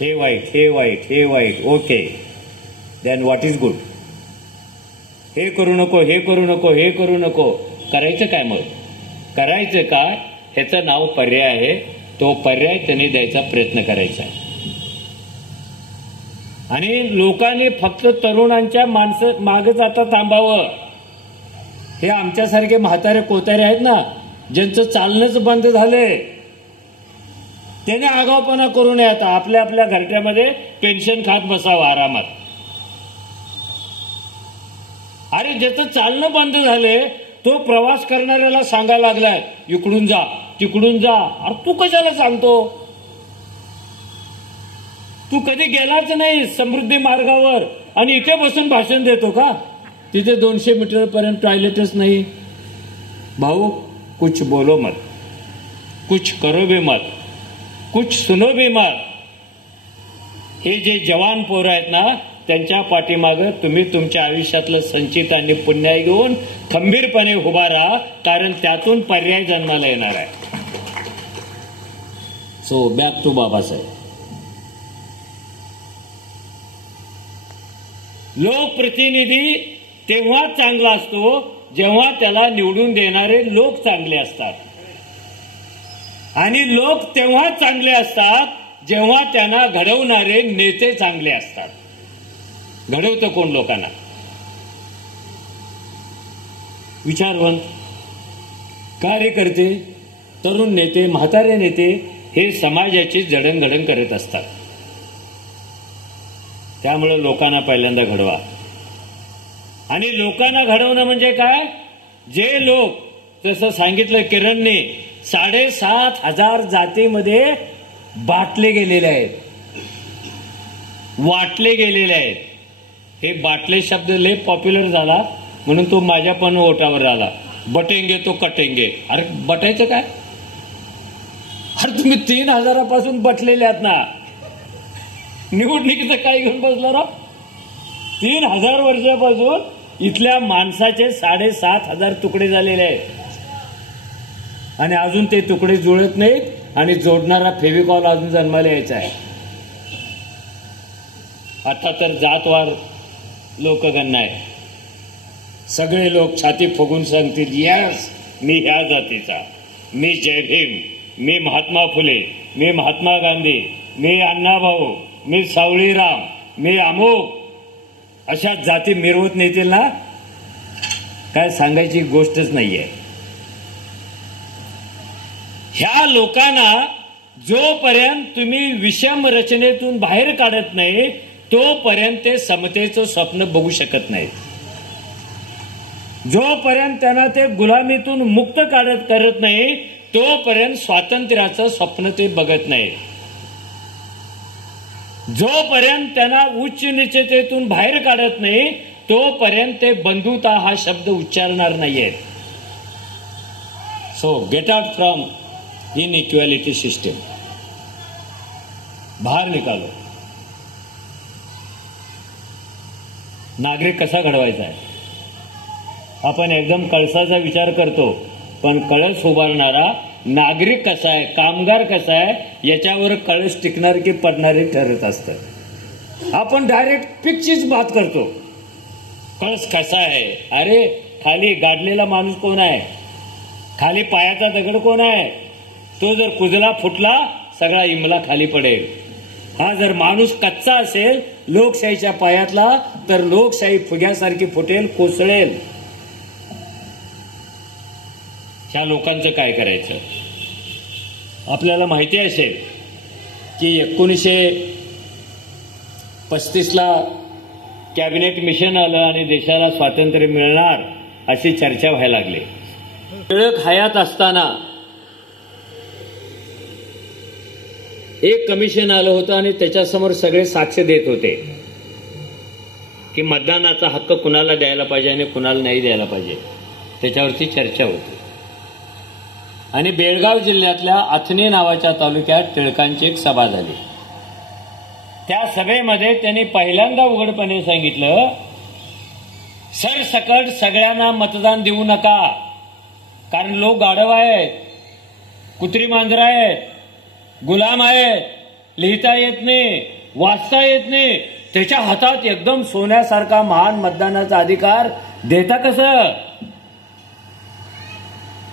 हे वाईट, हे वाईट, हे वाईट, okay, then what is good? हे करू नको, हे करू नको, हे करू नको. करायचं काय मग? करायचं काय? ह्याचं नाव पर्याय आहे. तो पर्याय त्यांनी द्यायचा प्रयत्न करायचा. आणि लोकांनी फक्त तरुणांच्या मागच आता थांबावं. हे आमच्यासारखे म्हातारे कोतारे आहेत ना, ज्यांचं चालणंच बंद झालंय, त्याने आगाऊपणा करू नये. आता आपल्या आपल्या घरट्यामध्ये पेन्शन खात बसावं आरामात. अरे ज्याचं चालणं बंद झालंय तो प्रवास करणाऱ्याला सांगायला लागलाय, इकडून जा, तिकडून जा. अरे तू कशाला सांगतो? तू कधी गेलाच नाही समृद्धी मार्गावर आणि इथे बसून भाषण देतो का? तिथे 200 मीटर पर्यंत टॉयलेटच नाही. भाऊ, कुछ बोलो मत, कुछ करो भी मत, कुछ सुनो भी मत. हे जे जवान पोरं आहेत ना, त्यांच्या पाठीमागं तुम्ही तुमच्या आयुष्यातलं संचित आणि पुण्य घेऊन खंबीरपणे उभा राहा, कारण त्यातून पर्याय जन्माला येणार आहे. So back to Babasaheb. लोकप्रतिनिधी तेव्हा चांगला असतो जेव्हा त्याला निवडून देणारे लोक चांगले असतात. आणि लोक तेव्हा चांगले असतात जेव्हा त्यांना घडवणारे नेते चांगले असतात. घडवतं कोण लोकांना? विचारवंत, कार्यकर्ते, तरुण नेते, म्हातारे नेते हे समाजाची जडणघडण करत असतात. त्यामुळे लोकांना पहिल्यांदा घडवा. आणि लोकांना घडवणं म्हणजे काय? जे लोक, जसं सांगितलं किरणने, 7,500 जातीमध्ये बाटले गेलेले आहेत, वाटले गेलेले आहेत. हे बाटले शब्द लय पॉप्युलर झाला म्हणून तो माझ्या पण ओटावर आला. बटेंगे तो कटेंगे. अरे बटायचं काय? अरे तुम्ही 3,000 पासून बटलेले आहात ना. निवडणुकीचं काय घेऊन बसला राव? 3,000 वर्षापासून इथल्या माणसाचे 7,500 तुकडे झालेले आहेत आणि अजून ते तुकडे जुळत नाहीत आणि जोडणारा फेविकॉल अजून जन्माला यायचा आहे. आता तर जातवार लोकगणना आहे. सगळे लोक छाती फुगून सांगतील, यस मी ह्या जातीचा, मी जय भीम, मी महात्मा फुले, मी महात्मा गांधी, मी अण्णाभाऊ, मी सावळीराम, मी अमुक, अशा जाती मिरवत नेतील ना, काय सांगायची गोष्टच नाहीये. ह्या लोकांना जोपर्यंत तुम्ही विषम रचनेतून बाहेर काढत नाही तोपर्यंत ते समतेचं स्वप्न बघू शकत नाहीत. जोपर्यंत त्यांना ते गुलामीतून मुक्त करत नाही तोपर्यंत स्वातंत्र्याचं स्वप्न ते बघत नाही. जोपर्यंत त्यांना उच्च निश्चितेतून बाहेर काढत नाही तोपर्यंत ते बंधुता हा शब्द उच्चारणार नाहीये. So get out from inequality system. बाहर निकालो. नागरिक कसा घडवायचा आहे. आपण एकदम कळसाचा विचार करतो पण कळस उभारणारा नागरिक कसा आहे, कामगार कसा आहे याच्यावर कळस टिकणार की पडणारे ठरत असतं. आपण डायरेक्ट पिकचीच बात करतो. कळस कसा आहे, अरे खाली गाडलेला माणूस कोण आहे, खाली पायाचा दगड कोण आहे, तो जर कुजला फुटला सगळा इमला खाली पडेल. हा जर माणूस कच्चा असेल लोकशाहीच्या पायातला तर लोकशाही फुग्यासारखी फुटेल, कोसळेल. ह्या लोकांचं काय करायचं. आपल्याला माहिती असेल की 1935ला कॅबिनेट मिशन आलं आणि देशाला स्वातंत्र्य मिळणार अशी चर्चा व्हायला लागली. टिळक हयात असताना एक कमिशन आलं होतं आणि त्याच्यासमोर सगळे साक्ष देत होते की मतदानाचा हक्क कुणाला द्यायला पाहिजे आणि कुणाला नाही द्यायला पाहिजे. त्याच्यावरती चर्चा होती. आणि बेळगाव जिल्ह्यातल्या अथणी नावाच्या तालुक्यात टिळकांची एक सभा झाली. त्या सभेमध्ये त्यांनी पहिल्यांदा उघडपणे सांगितलं, सरसकट सगळ्यांना मतदान देऊ नका, कारण लोक गाढव आहेत, कुत्री मांजरं आहेत, गुलाम आहेत, लिहिता येत नाही, वाचता येत नाही, त्याच्या हातात एकदम सोन्यासारखा महान मतदानाचा अधिकार देता कसं.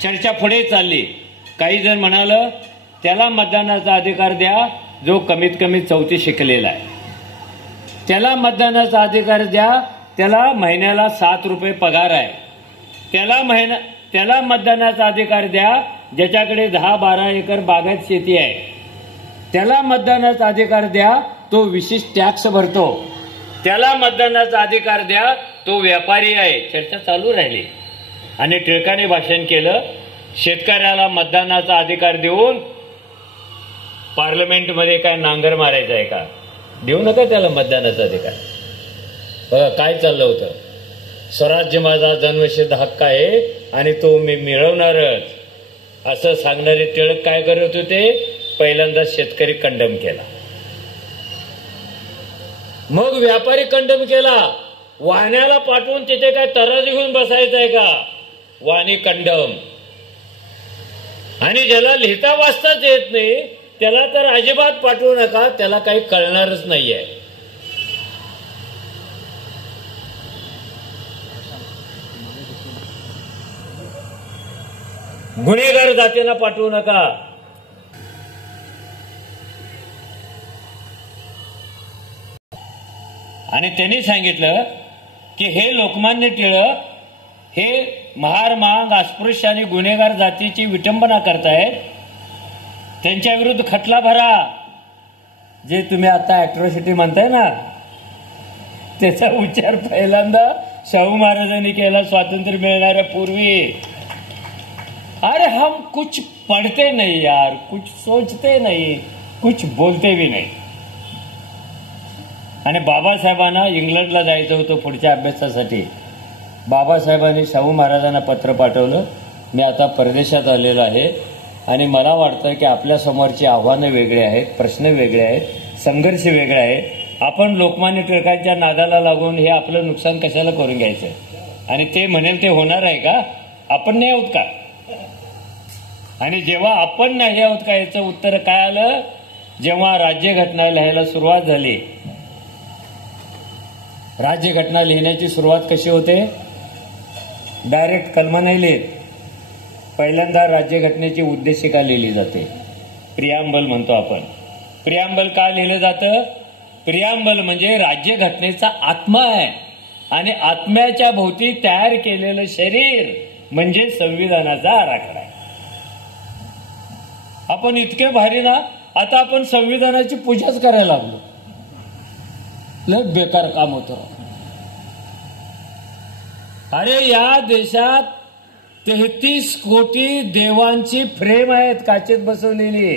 चर्चा पुढे चालली. काही जण म्हणालं त्याला मतदानाचा अधिकार द्या जो कमीत कमी 4थी शिकलेला आहे, त्याला मतदानाचा अधिकार द्या त्याला महिन्याला 7 रुपये पगार आहे, त्याला मतदानाचा अधिकार द्या ज्याच्याकडे 10-12 एकर बागायत शेती आहे, त्याला मतदानाचा अधिकार द्या तो विशिष्ट टॅक्स भरतो, त्याला मतदानाचा अधिकार द्या तो व्यापारी आहे. चर्चा चालू राहिली आणि टिळकाने भाषण केलं, शेतकऱ्याला मतदानाचा अधिकार देऊन पार्लमेंटमध्ये काय नांगर मारायचा आहे का, देऊ नका त्याला मतदानाचा अधिकार. बघा काय चाललं होतं, स्वराज्य माझा जन्मसिद्ध हक्क आहे आणि तो मी मिळवणारच असं सांगणारे टिळक काय करत होते, पहिल्यांदा शेतकरी कंडम केला, मग व्यापारी कंडम केला, वाहण्याला पाठवून तिथे काय तराजू घेऊन बसायचं आहे का, वाणी कंडम. आणि ज्याला लिहिता वाचताच येत नाही त्याला तर अजिबात पाठवू नका, त्याला काही कळणारच नाहीये. गुन्हेगार जातींना पाठवू नका. आणि त्यांनी सांगितलं की हे लोकमान्य टिळक हे महार मांग अस्पृश्य आणि गुन्हेगार जातीची विटंबना करतायत, त्यांच्या विरुद्ध खटला भरा. जे तुम्ही आता अॅट्रॉसिटी म्हणताय ना त्याचा उच्चार पहिल्यांदा शाहू महाराजांनी केला स्वातंत्र्य मिळणाऱ्या पूर्वी. अरे हम कुछ पढ़ते नहीं यार, कुछ सोचते नहीं, कुछ बोलते भी नहीं. आणि बाबासाहेबांना इंग्लंडला जायचं होतं पुढच्या अभ्यासासाठी. बाबासाहेबांनी शाहू महाराजांना पत्र पाठवलं, मी आता परदेशात आलेलो आहे आणि मला वाटतं की आपल्या समोरची आव्हानं वेगळी आहेत, प्रश्न वेगळे आहेत, संघर्ष वेगळे आहे. आपण लोकमान्य टिळकांच्या नादाला लागून हे आपलं नुकसान कशाला करून घ्यायचं. आणि ते म्हणेल ते होणार आहे का? आपण नाही आहोत का? आणि जेव्हा आपण नाही आहोत का याचं उत्तर काय आलं? जेव्हा राज्यघटना लिहायला सुरुवात झाली. राज्यघटना लिहिण्याची सुरुवात कशी होते? डायरेक्ट कलम नाही लिहित. पहिल्यांदा राज्यघटनेची उद्देशिका लिहिली जाते. प्रियांबल म्हणतो आपण. प्रियांबल का लिहिलं जातं? प्रियांबल म्हणजे राज्यघटनेचा आत्मा आहे आणि आत्म्याच्या भोवती तयार केलेलं शरीर म्हणजे संविधानाचा आराखडा आहे. आपण इतके भारी ना, आता आपण संविधानाची पूजाच करायला लागलो. लय बेकार काम होतं. अरे या देशात 33 कोटी देवांची फ्रेम आहेत काचेत बसवलेली,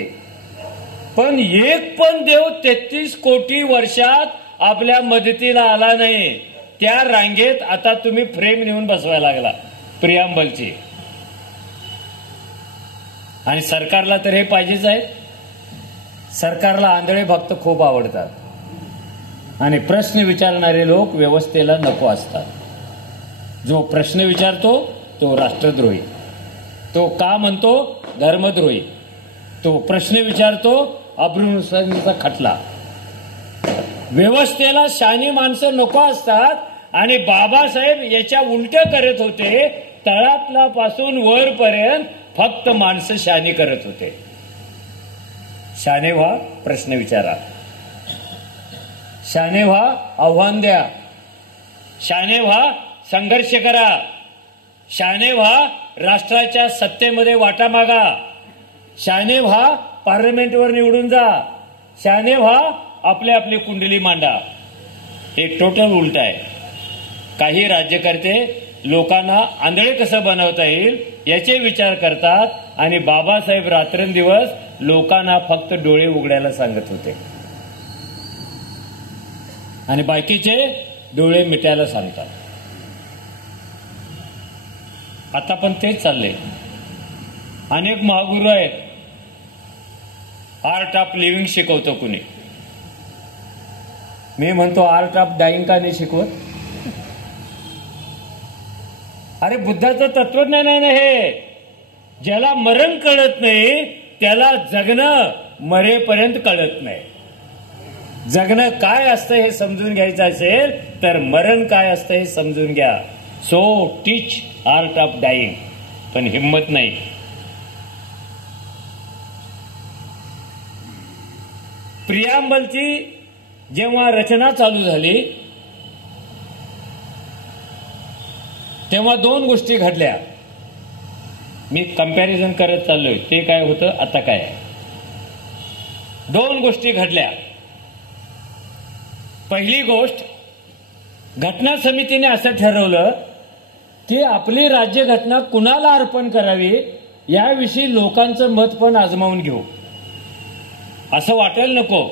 पण एक पण देव 33 कोटी वर्षात आपल्या मदतीला आला नाही. त्या रांगेत आता तुम्ही फ्रेम नेऊन बसवायला लागला प्रियांबलची. आणि सरकारला तर हे पाहिजेच आहे. सरकारला आंधळे भक्त खूप आवडतात आणि प्रश्न विचारणारे लोक व्यवस्थेला नको असतात. जो प्रश्न विचारतो तो राष्ट्रद्रोही, तो का म्हणतो धर्मद्रोही, तो प्रश्न विचारतो अब्रुनुसांचा खटला. व्यवस्थेला शानी माणसं नको असतात आणि बाबासाहेब याच्या उलट करत होते. तळातला पासून वरपर्यंत फक्त माणसं शानी करत होते. शाने व्हा, प्रश्न विचारा. शाने व्हा, आव्हान द्या. शाने व्हा, संघर्ष करा. शाने व्हा, राष्ट्राच्या सत्तेमध्ये वाटा मागा. शाने व्हा, पार्लमेंटवर निवडून जा. शाने व्हा, आपली आपली कुंडली मांडा. हे टोटल उलट आहे. काही राज्यकर्ते लोकांना आंधळे कसं बनवता येईल याचे विचार करतात आणि बाबासाहेब रात्रंदिवस लोकांना फक्त डोळे उघडायला सांगत होते आणि बाकीचे डोळे मिटायला सांगतात. आता पण तेच चाललंय. अनेक महागुरू आहेत. आर्ट ऑफ लिव्हिंग शिकवतो कुणी. मी म्हणतो आर्ट ऑफ डाईंग का नाही शिकवत? अरे बुद्धाचं तत्वज्ञान आहे ना हे. ज्याला मरण कळत नाही त्याला जगणं मरेपर्यंत कळत नाही. जगणं काय असतं हे समजून घ्यायचं असेल तर मरण काय असतं हे समजून घ्या. So teach art of dying. पण हिंमत नाही. प्रियांबलची जेव्हा रचना चालू झाली तेव्हा दोन गोष्टी घडल्या. मी कंपॅरिझन करत चाललोय. ते काय होतं आता काय आहे. दोन गोष्टी घडल्या. पहिली गोष्ट, घटना समितीने असं ठरवलं की आपली राज्यघटना कुणाला अर्पण करावी याविषयी लोकांचं मत पण आजमावून घेऊ. असं वाटायला नको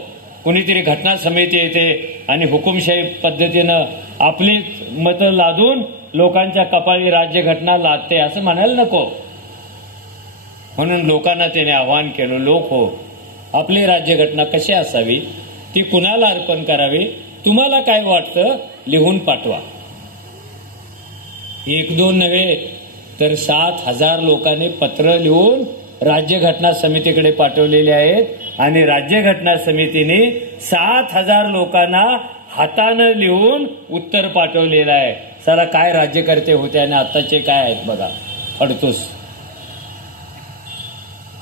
कुणीतरी घटना समिती येते आणि हुकुमशाही पद्धतीनं आपली मतं लादून लोकांच्या कपाळी राज्यघटना लादते असं म्हणायला नको. म्हणून लोकांना त्याने आवाहन केलं, लोक हो, आपली राज्यघटना कशी असावी, ती कुणाला अर्पण करावी, तुम्हाला काय वाटतं लिहून पाठवा. 1-2 नव्हे तर 7,000 लोकांनी पत्र लिहून राज्यघटना समितीकडे पाठवलेले आहेत आणि राज्यघटना समितीने 7,000 लोकांना हातानं लिहून उत्तर पाठवलेलं आहे. चला काय राज्यकर्ते होते आणि आताचे काय आहेत बघा. अडतोस.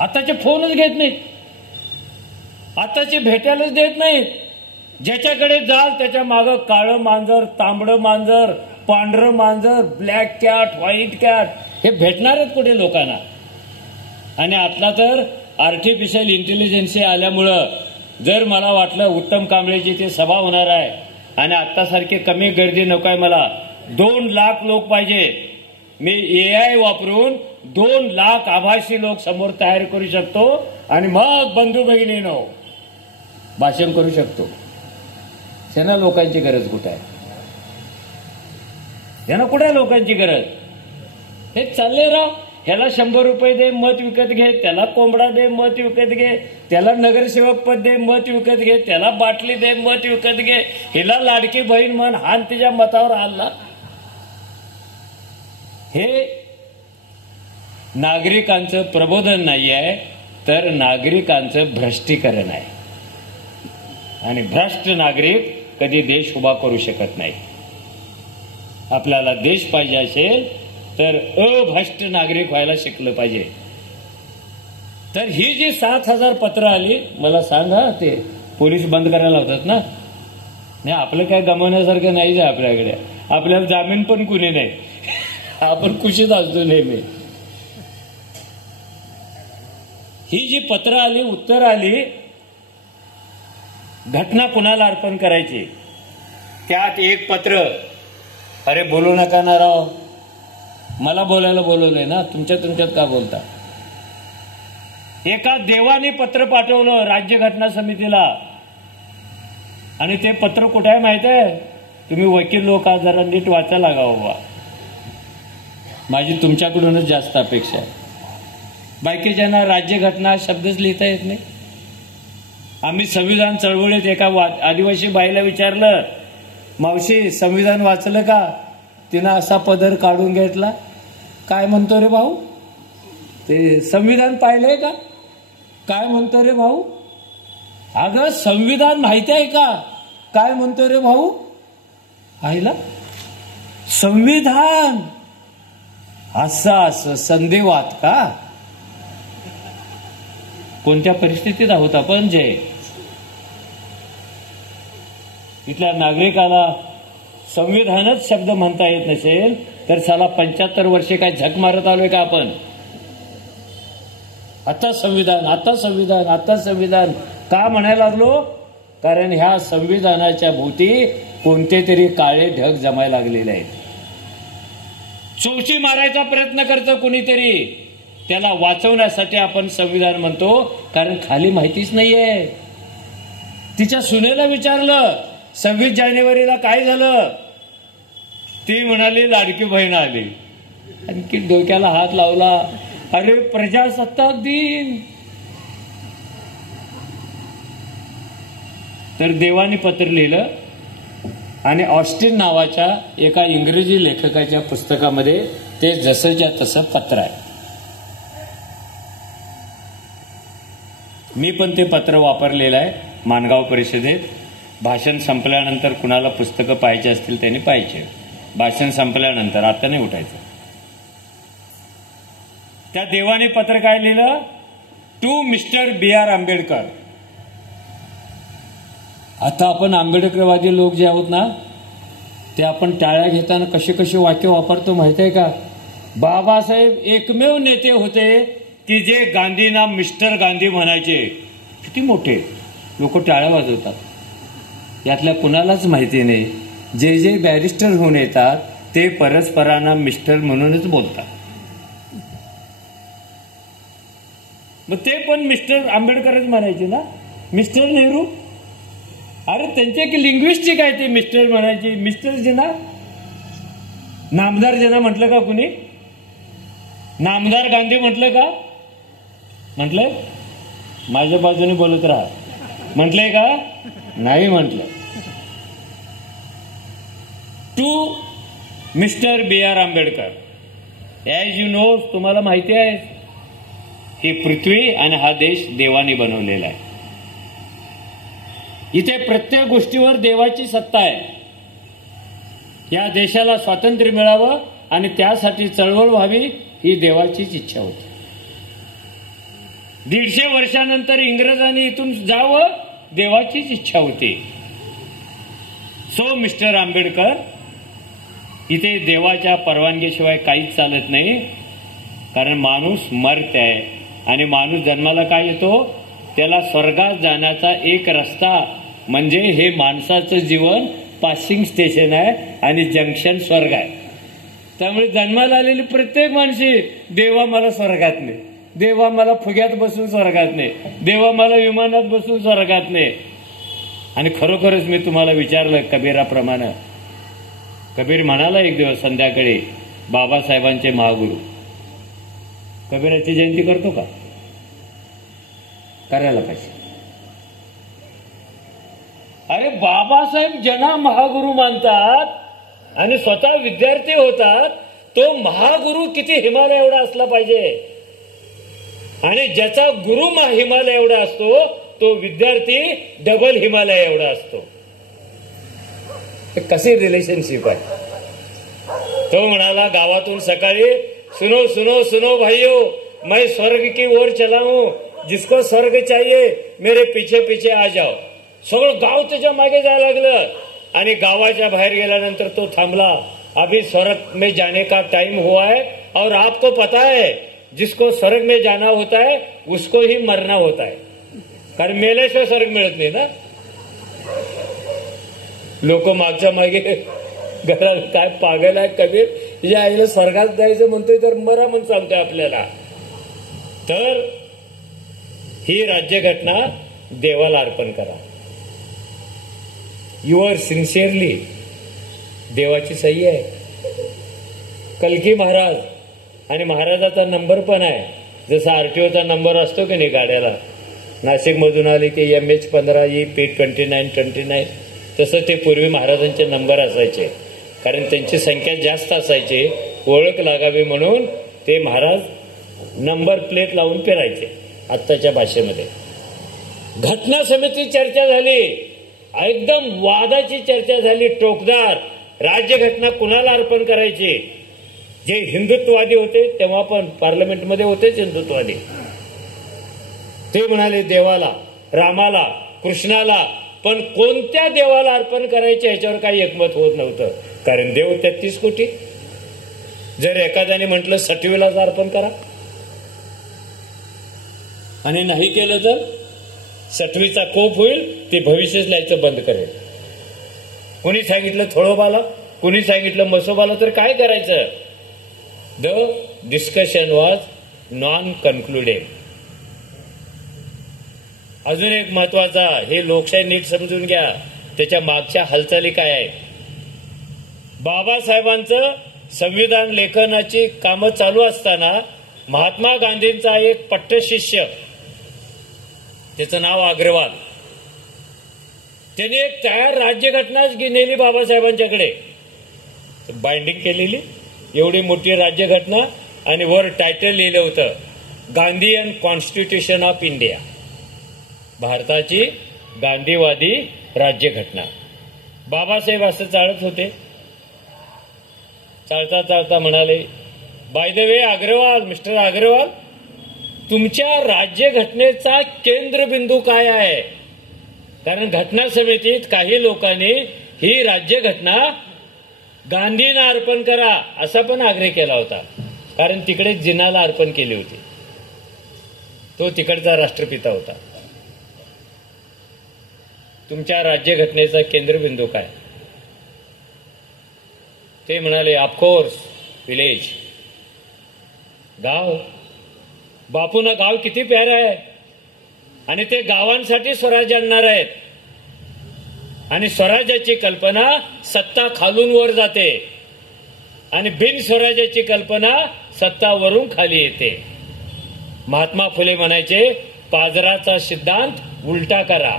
आताचे फोनच घेत नाहीत. आताचे भेटायलाच देत नाहीत. ज्याच्याकडे जाल त्याच्या मागं काळं मांजर, तांबडं मांजर, पांढरं मांजर, ब्लॅक कॅट, व्हाईट कॅट हे भेटणारच कुठे लोकांना. आणि आता तर आर्टिफिशियल इंटेलिजन्स आल्यामुळं जर मला वाटलं उत्तम कांबळेची ती सभा होणार आहे आणि आत्तासारखी कमी गर्दी नको आहे, मला 2 लाख लोक पाहिजे. मी AI वापरून 2 लाख आभासी लोक समोर तयार करू शकतो आणि मग बंधू भगिनीनो भाषण करू शकतो. त्यांना लोकांची गरज कुठे आहे? यांना कुठे लोकांची गरज? हे चालले राव. ह्याला 100 रुपये दे मत विकत घे, त्याला कोंबडा दे मत विकत घे, त्याला नगरसेवक पद दे मत विकत घे, त्याला बाटली दे मत विकत घे, हिला लाडकी बहीण म्हण, हान तिच्या मतावर हल्ला. हे नागरिकांचं प्रबोधन नाही आहे, तर नागरिकांचं भ्रष्टीकरण आहे. आणि भ्रष्ट नागरिक कधी देश उभा करू शकत नाही. आपल्याला देश पाहिजे असेल तर अभ्रष्ट नागरिक व्हायला शिकलं पाहिजे. तर ही जी 7,000 पत्र आली, मला सांगा, ते पोलीस बंद करायला होतात ना? नाही, आपलं काय गमावण्यासारखं नाही आहे आपल्याकडे. आपल्याला जामीन पण कुणी नाही, आपण खुशीत असतो नेहमी. ही जी पत्र आली, उत्तर आली, घटना कुणाला अर्पण करायची, त्यात एक पत्र, अरे बोलू नका ना राव, मला बोलायला बोलवलंय ना, तुमच्यात का बोलता. एका देवाने पत्र पाठवलं राज्यघटना समितीला, आणि ते पत्र कुठे आहे माहित आहे? तुम्ही वकील लोक जरा नीट वाचायला लागा बाबा. माझी तुमच्याकडूनच जास्त अपेक्षा आहे. बाकीच्यांना राज्यघटना शब्दच लिहिता येत नाही. आम्ही संविधान चळवळीत एका आदिवासी बाईला विचारलं, मावशी संविधान वाचलं का? तिनं असा पदर काढून घेतला. काय म्हणतो रे भाऊ? ते संविधान पाहिलंय का? काय म्हणतो रे भाऊ? अगं संविधान माहिती आहे का? काय म्हणतो रे भाऊ? आईला संविधान असं संधिवात का? कोणत्या परिस्थितीत आहोत आपण? जय इथल्या नागरिकाला संविधानच शब्द म्हणता येत नसेल तर साला 75 वर्षे काय झक मारत आलोय का आपण? आता संविधान, आता संविधान, आता संविधान का म्हणायला लागलो? कारण ह्या संविधानाच्या भोवती कोणते तरी काळे ढग जमायला लागलेले आहेत. चोची मारायचा प्रयत्न करतं कुणीतरी, त्याला वाचवण्यासाठी आपण संविधान म्हणतो, कारण खाली माहितीच नाहीये. तिच्या सुनेला विचारलं 26 जानेवारीला काय झालं, ती म्हणाली लाडकी बहीण आली. आणखी डोक्याला हात लावला, अरे प्रजासत्ताक दिन. तर देवाने पत्र लिहिलं आणि ऑस्टिन नावाच्या एका इंग्रजी लेखकाच्या पुस्तकामध्ये ते जसंच्या तसं पत्र आहे. मी पण ते पत्र वापरलेलं आहे माणगाव परिषदेत. भाषण संपल्यानंतर कुणाला पुस्तकं पाहिजे असतील त्यांनी पाहिजे. भाषण संपल्यानंतर, आता नाही उठायचं. त्या देवाने पत्र काय लिहिलं? To mister B.R. आंबेडकर. आता आपण आंबेडकरवादी लोक जे आहोत ना, ते आपण टाळ्या घेताना कशी कशी वाक्य वापरतो माहिती आहे का? बाबासाहेब एकमेव नेते होते की जे गांधींना मिस्टर गांधी म्हणायचे. किती मोठे लोक टाळ्या वाजवतात. यातल्या कुणालाच माहिती नाही, जे जे बॅरिस्टर होऊन येतात ते परस्परांना मिस्टर म्हणूनच बोलतात. मग ते पण मिस्टर आंबेडकरच म्हणायचे ना, मिस्टर नेहरू. अरे त्यांचे एक लिंग्विस्टिक आहे, ते मिस्टर म्हणायचे. मिस्टर जिना, नामदार जिना म्हटलं का कुणी? नामदार गांधी म्हटलं का? म्हटलंय? माझ्या बाजूने बोलत राहा. म्हटलंय का? नाही म्हटलं. To mister B.R. Ambedkar. As you know, तुम्हाला माहिती आहे, ही पृथ्वी आणि हा देश देवाने बनवलेला आहे. इथे प्रत्येक गोष्टीवर देवाची सत्ता आहे. या देशाला स्वातंत्र्य मिळावं आणि त्यासाठी चळवळ व्हावी ही देवाचीच इच्छा होती. 150 वर्षानंतर इंग्रजांनी इथून जावं, देवाचीच इच्छा होती. सो मिस्टर आंबेडकर, इथे देवाच्या परवानगीशिवाय काहीच चालत नाही. कारण माणूस मर्त आहे आणि माणूस जन्माला काय येतो? त्याला स्वर्गात जाण्याचा एक रस्ता म्हणजे हे माणसाचं जीवन पासिंग स्टेशन आहे आणि जंक्शन स्वर्ग आहे. त्यामुळे जन्माला आलेली प्रत्येक माणशी, देवा मला स्वर्गात नाही, देवा मला फुग्यात बसून स्वर्गात नाही, देवा मला विमानात बसून स्वर्गात नाही. आणि खरोखरच मी तुम्हाला विचारलं कबीराप्रमाणे, कबीर म्हणाला एक दिवस संध्याकाळी, बाबासाहेबांचे महागुरु, कबीराची जयंती करतो का? करायला पाहिजे. अरे बाबासाहेब ज्यांना महागुरु मानतात आणि स्वतः विद्यार्थी होतात, तो महागुरु किती हिमालय एवढा असला पाहिजे, आणि ज्याचा गुरु हिमालय एवढा असतो तो विद्यार्थी डबल हिमालय एवढा असतो. कशी रिलेशनशिप आहे. तो म्हणाला गावातून सकाळी, सुनो सुनो सुनो भाइयों, मैं स्वर्ग की ओर चला हूं, जिसको स्वर्ग चाहिए मेरे पीछे पीछे आ जाओ. सगळं गाव त्याच्या मागे जायला लागलं, आणि गावाच्या बाहेर गेल्यानंतर तो थांबला. अभी स्वर्ग में जाने का टाइम हुआ है, और आपको पता है जिसको स्वर्ग में जाना होता है उसको ही मरना होता है. कारण मेल्याशिवाय स्वर्ग मिळत नाही ना. लोक मागच्या मागे घरात काय पागल आहे कबीर, या आईला स्वर्गात जायचं म्हणतोय तर मरा म्हणून सांगतोय आपल्याला. तर ही राज्यघटना देवाला अर्पण करा. युअर सिन्सिअरली, देवाची सही आहे. कलकी महाराज, आणि महाराजाचा नंबर पण आहे, जसा आरटीओचा नंबर असतो की नाही गाड्याला, नाशिक मधून आले की MH15 P2929, तसं ते पूर्वी महाराजांचे नंबर असायचे. कारण त्यांची संख्या जास्त असायची, ओळख लागावी म्हणून ते महाराज नंबर प्लेट लावून फिरायचे. आत्ताच्या भाषेमध्ये घटना समिती चर्चा झाली, एकदम वादाची चर्चा झाली, टोकदार. राज्यघटना कुणाला अर्पण करायची? जे हिंदुत्ववादी होते, तेव्हा पण पार्लमेंटमध्ये होतेच हिंदुत्ववादी, ते म्हणाले देवाला, रामाला, कृष्णाला. पण कोणत्या देवाला अर्पण करायचे ह्याच्यावर काही एकमत होत नव्हतं. कारण देव 33 कोटी. जर एखाद्याने म्हटलं सटवीलाच अर्पण करा, आणि नाही केलं तर सटवीचा कोप होईल, ते भविष्यच लिहायचं बंद करेल. कुणी सांगितलं थोडोबाला, कुणी सांगितलं मसोबाला, तर काय करायचं? The discussion was non concluded. अजून एक महत्वाचा, हे लोकशाही नीट समजून घ्या, त्याच्या मागच्या हालचाली काय आहेत. बाबासाहेबांचं संविधान लेखनाची कामं चालू असताना महात्मा गांधींचा एक पट्टशिष्य, त्याचं नाव अग्रवाल, त्याने एक तयार राज्यघटनाच नेली बाबासाहेबांच्याकडे, बाइंडिंग केलेली एवढी मोठी राज्यघटना, आणि वर टायटल लिहिलं होतं गांधीयन कॉन्स्टिट्यूशन ऑफ इंडिया, भारताची गांधीवादी राज्यघटना. बाबासाहेब असं चालत होते, चालता चालता म्हणाले, by the way Agrawal, mister Agrawal, तुमच्या राज्यघटनेचा केंद्रबिंदू काय आहे? कारण घटना समितीत काही लोकांनी ही राज्यघटना गांधींना अर्पण करा असा पण आग्रह केला होता, कारण तिकडे जिनाला अर्पण केली होती, तो तिकडचा राष्ट्रपिता होता. तुमच्या राज्यघटनेचा केंद्रबिंदू काय? ते म्हणाले ऑफकोर्स विलेज, गाव. बापूंना गाव किती प्यार आहे, आणि ते गावांसाठी स्वराज्य आणणार आहेत. आणि स्वराज्याची कल्पना सत्ता खालून वर जाते, आणि बिनस्वराज्याची कल्पना सत्ता वरून खाली येते. महात्मा फुले म्हणायचे, पाजराचा सिद्धांत उलटा करा.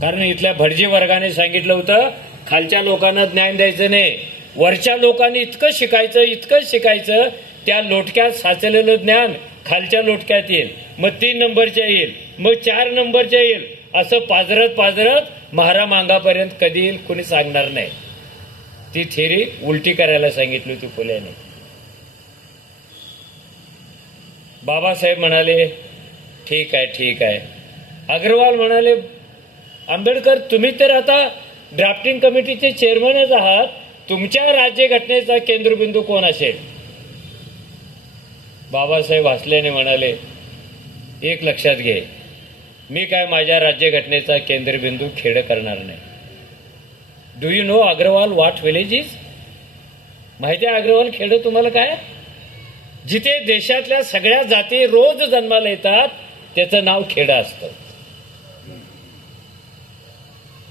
कारण इथल्या भटजी वर्गाने सांगितलं होतं, खालच्या लोकांना ज्ञान द्यायचं नाही, वरच्या लोकांनी इतकं शिकायचं, इतकं शिकायचं, त्या लोटक्यात साचलेलं ज्ञान खालच्या लोटक्यात येईल, मग 3 नंबरच्या येईल, मग 4 नंबरच्या येईल, असं पाजरत पाजरत महारामांगापर्यंत कधी येईल कोणी सांगणार नाही. ती थेरी उलटी करायला सांगितली होती फुल्याने. बाबासाहेब म्हणाले ठीक आहे, ठीक आहे. अग्रवाल म्हणाले, आंबेडकर तुम्ही तर आता ड्राफ्टिंग कमिटीचे चेअरमनच आहात, तुमच्या राज्यघटनेचा केंद्रबिंदू कोण असेल? बाबासाहेब हसल्याने म्हणाले, एक लक्षात घे, मी काय माझ्या राज्यघटनेचा केंद्रबिंदू खेड करणार नाही. Do you know Agrawal what village is? माहिती आहे अग्रवाल खेड तुम्हाला काय? जिथे देशातल्या सगळ्या जाती रोज जन्माला येतात त्याचं नाव खेड असतं.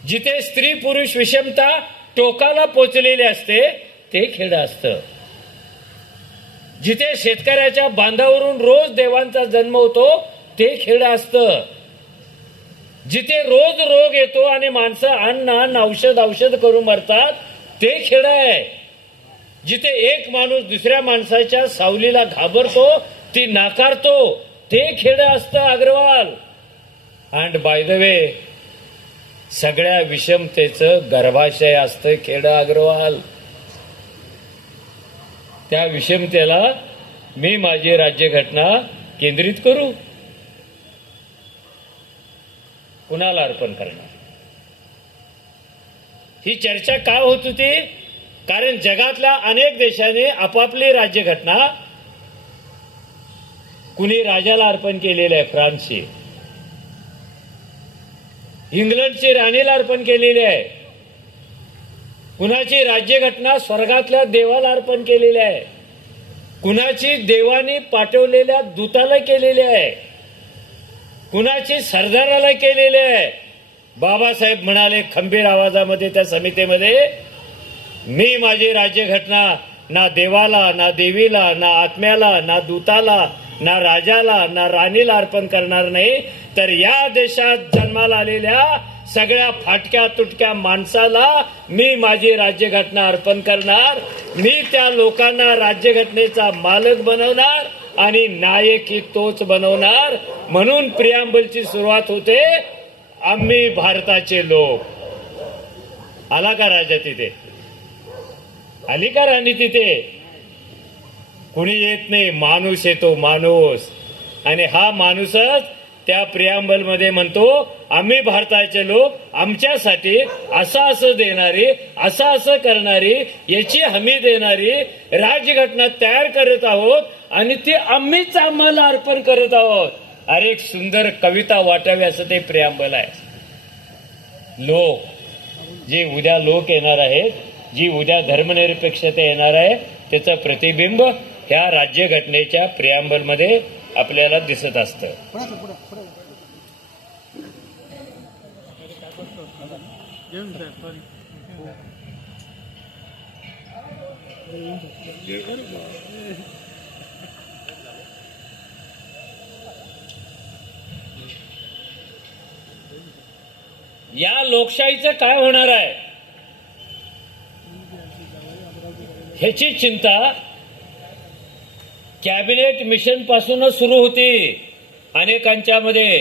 जिथे स्त्री पुरुष विषमता टोकाला पोचलेली असते ते खेड असतं. जिथे शेतकऱ्याच्या बांधावरून रोज देवांचा जन्म होतो ते खेड असतं. जिथे रोज रोग येतो आणि माणसं अन्न औषध करून मरतात ते खेड आहे. जिथे एक माणूस दुसऱ्या माणसाच्या सावलीला घाबरतो, ती नाकारतो, ते खेडं असतं Agrawal. And by the way, सगळ्या विषमतेचं गर्भाशय असतं खेडं अग्रवाल. त्या विषमतेला मी माझी राज्यघटना केंद्रित करू, कुणाला अर्पण करणार? ही चर्चा का होत होती? कारण जगातल्या अनेक देशांनी आपापली राज्यघटना कुणी राजाला अर्पण केलेली आहे, फ्रान्सची, इंग्लंडची राणीला अर्पण केलेली आहे, कुणाची राज्यघटना स्वर्गातल्या देवाला अर्पण केलेली आहे, कुणाची देवानी पाठवलेल्या दूताला केलेली आहे, कुणाची सरदाराला केलेली आहे. बाबासाहेब म्हणाले खंबीर आवाजामध्ये त्या समितीमध्ये, मी माझी राज्यघटना ना देवाला, ना देवीला, ना आत्म्याला, ना दूताला, ना राजाला, ना राणीला अर्पण करणार नाही, तर या देशात जन्माला आलेल्या सगळ्या फाटक्या तुटक्या माणसाला मी माझी राज्यघटना अर्पण करणार. मी त्या लोकांना राज्यघटनेचा मालक बनवणार आणि नायकही तोच बनवणार. म्हणून प्रियांबलची सुरुवात होते, आम्ही भारताचे लोक. आला का राजा तिथे? आली का राणी तिथे? कुणी येत नाही, माणूस येतो, माणूस. आणि हा माणूसच त्या प्रियांबलमध्ये म्हणतो, आम्ही भारताचे लोक, आमच्यासाठी असं असं देणारी, असं असं करणारी, याची हमी देणारी राज्यघटना तयार करत आहोत आणि ती आम्हीच आम्हाला अर्पण करत आहोत. अरे एक सुंदर कविता वाटावी असं ते प्रियांबल आहे. लोक, जे उद्या लोक येणार आहेत, जी उद्या धर्मनिरपेक्षता येणार आहे, त्याचं प्रतिबिंब ह्या राज्यघटनेच्या प्रियांबलमध्ये आपल्याला दिसत असतं. या लोकशाहीचं काय होणार आहे ह्याची चिंता कॅबिनेट मिशन पासूनच सुरू होती अनेकांच्या मध्ये,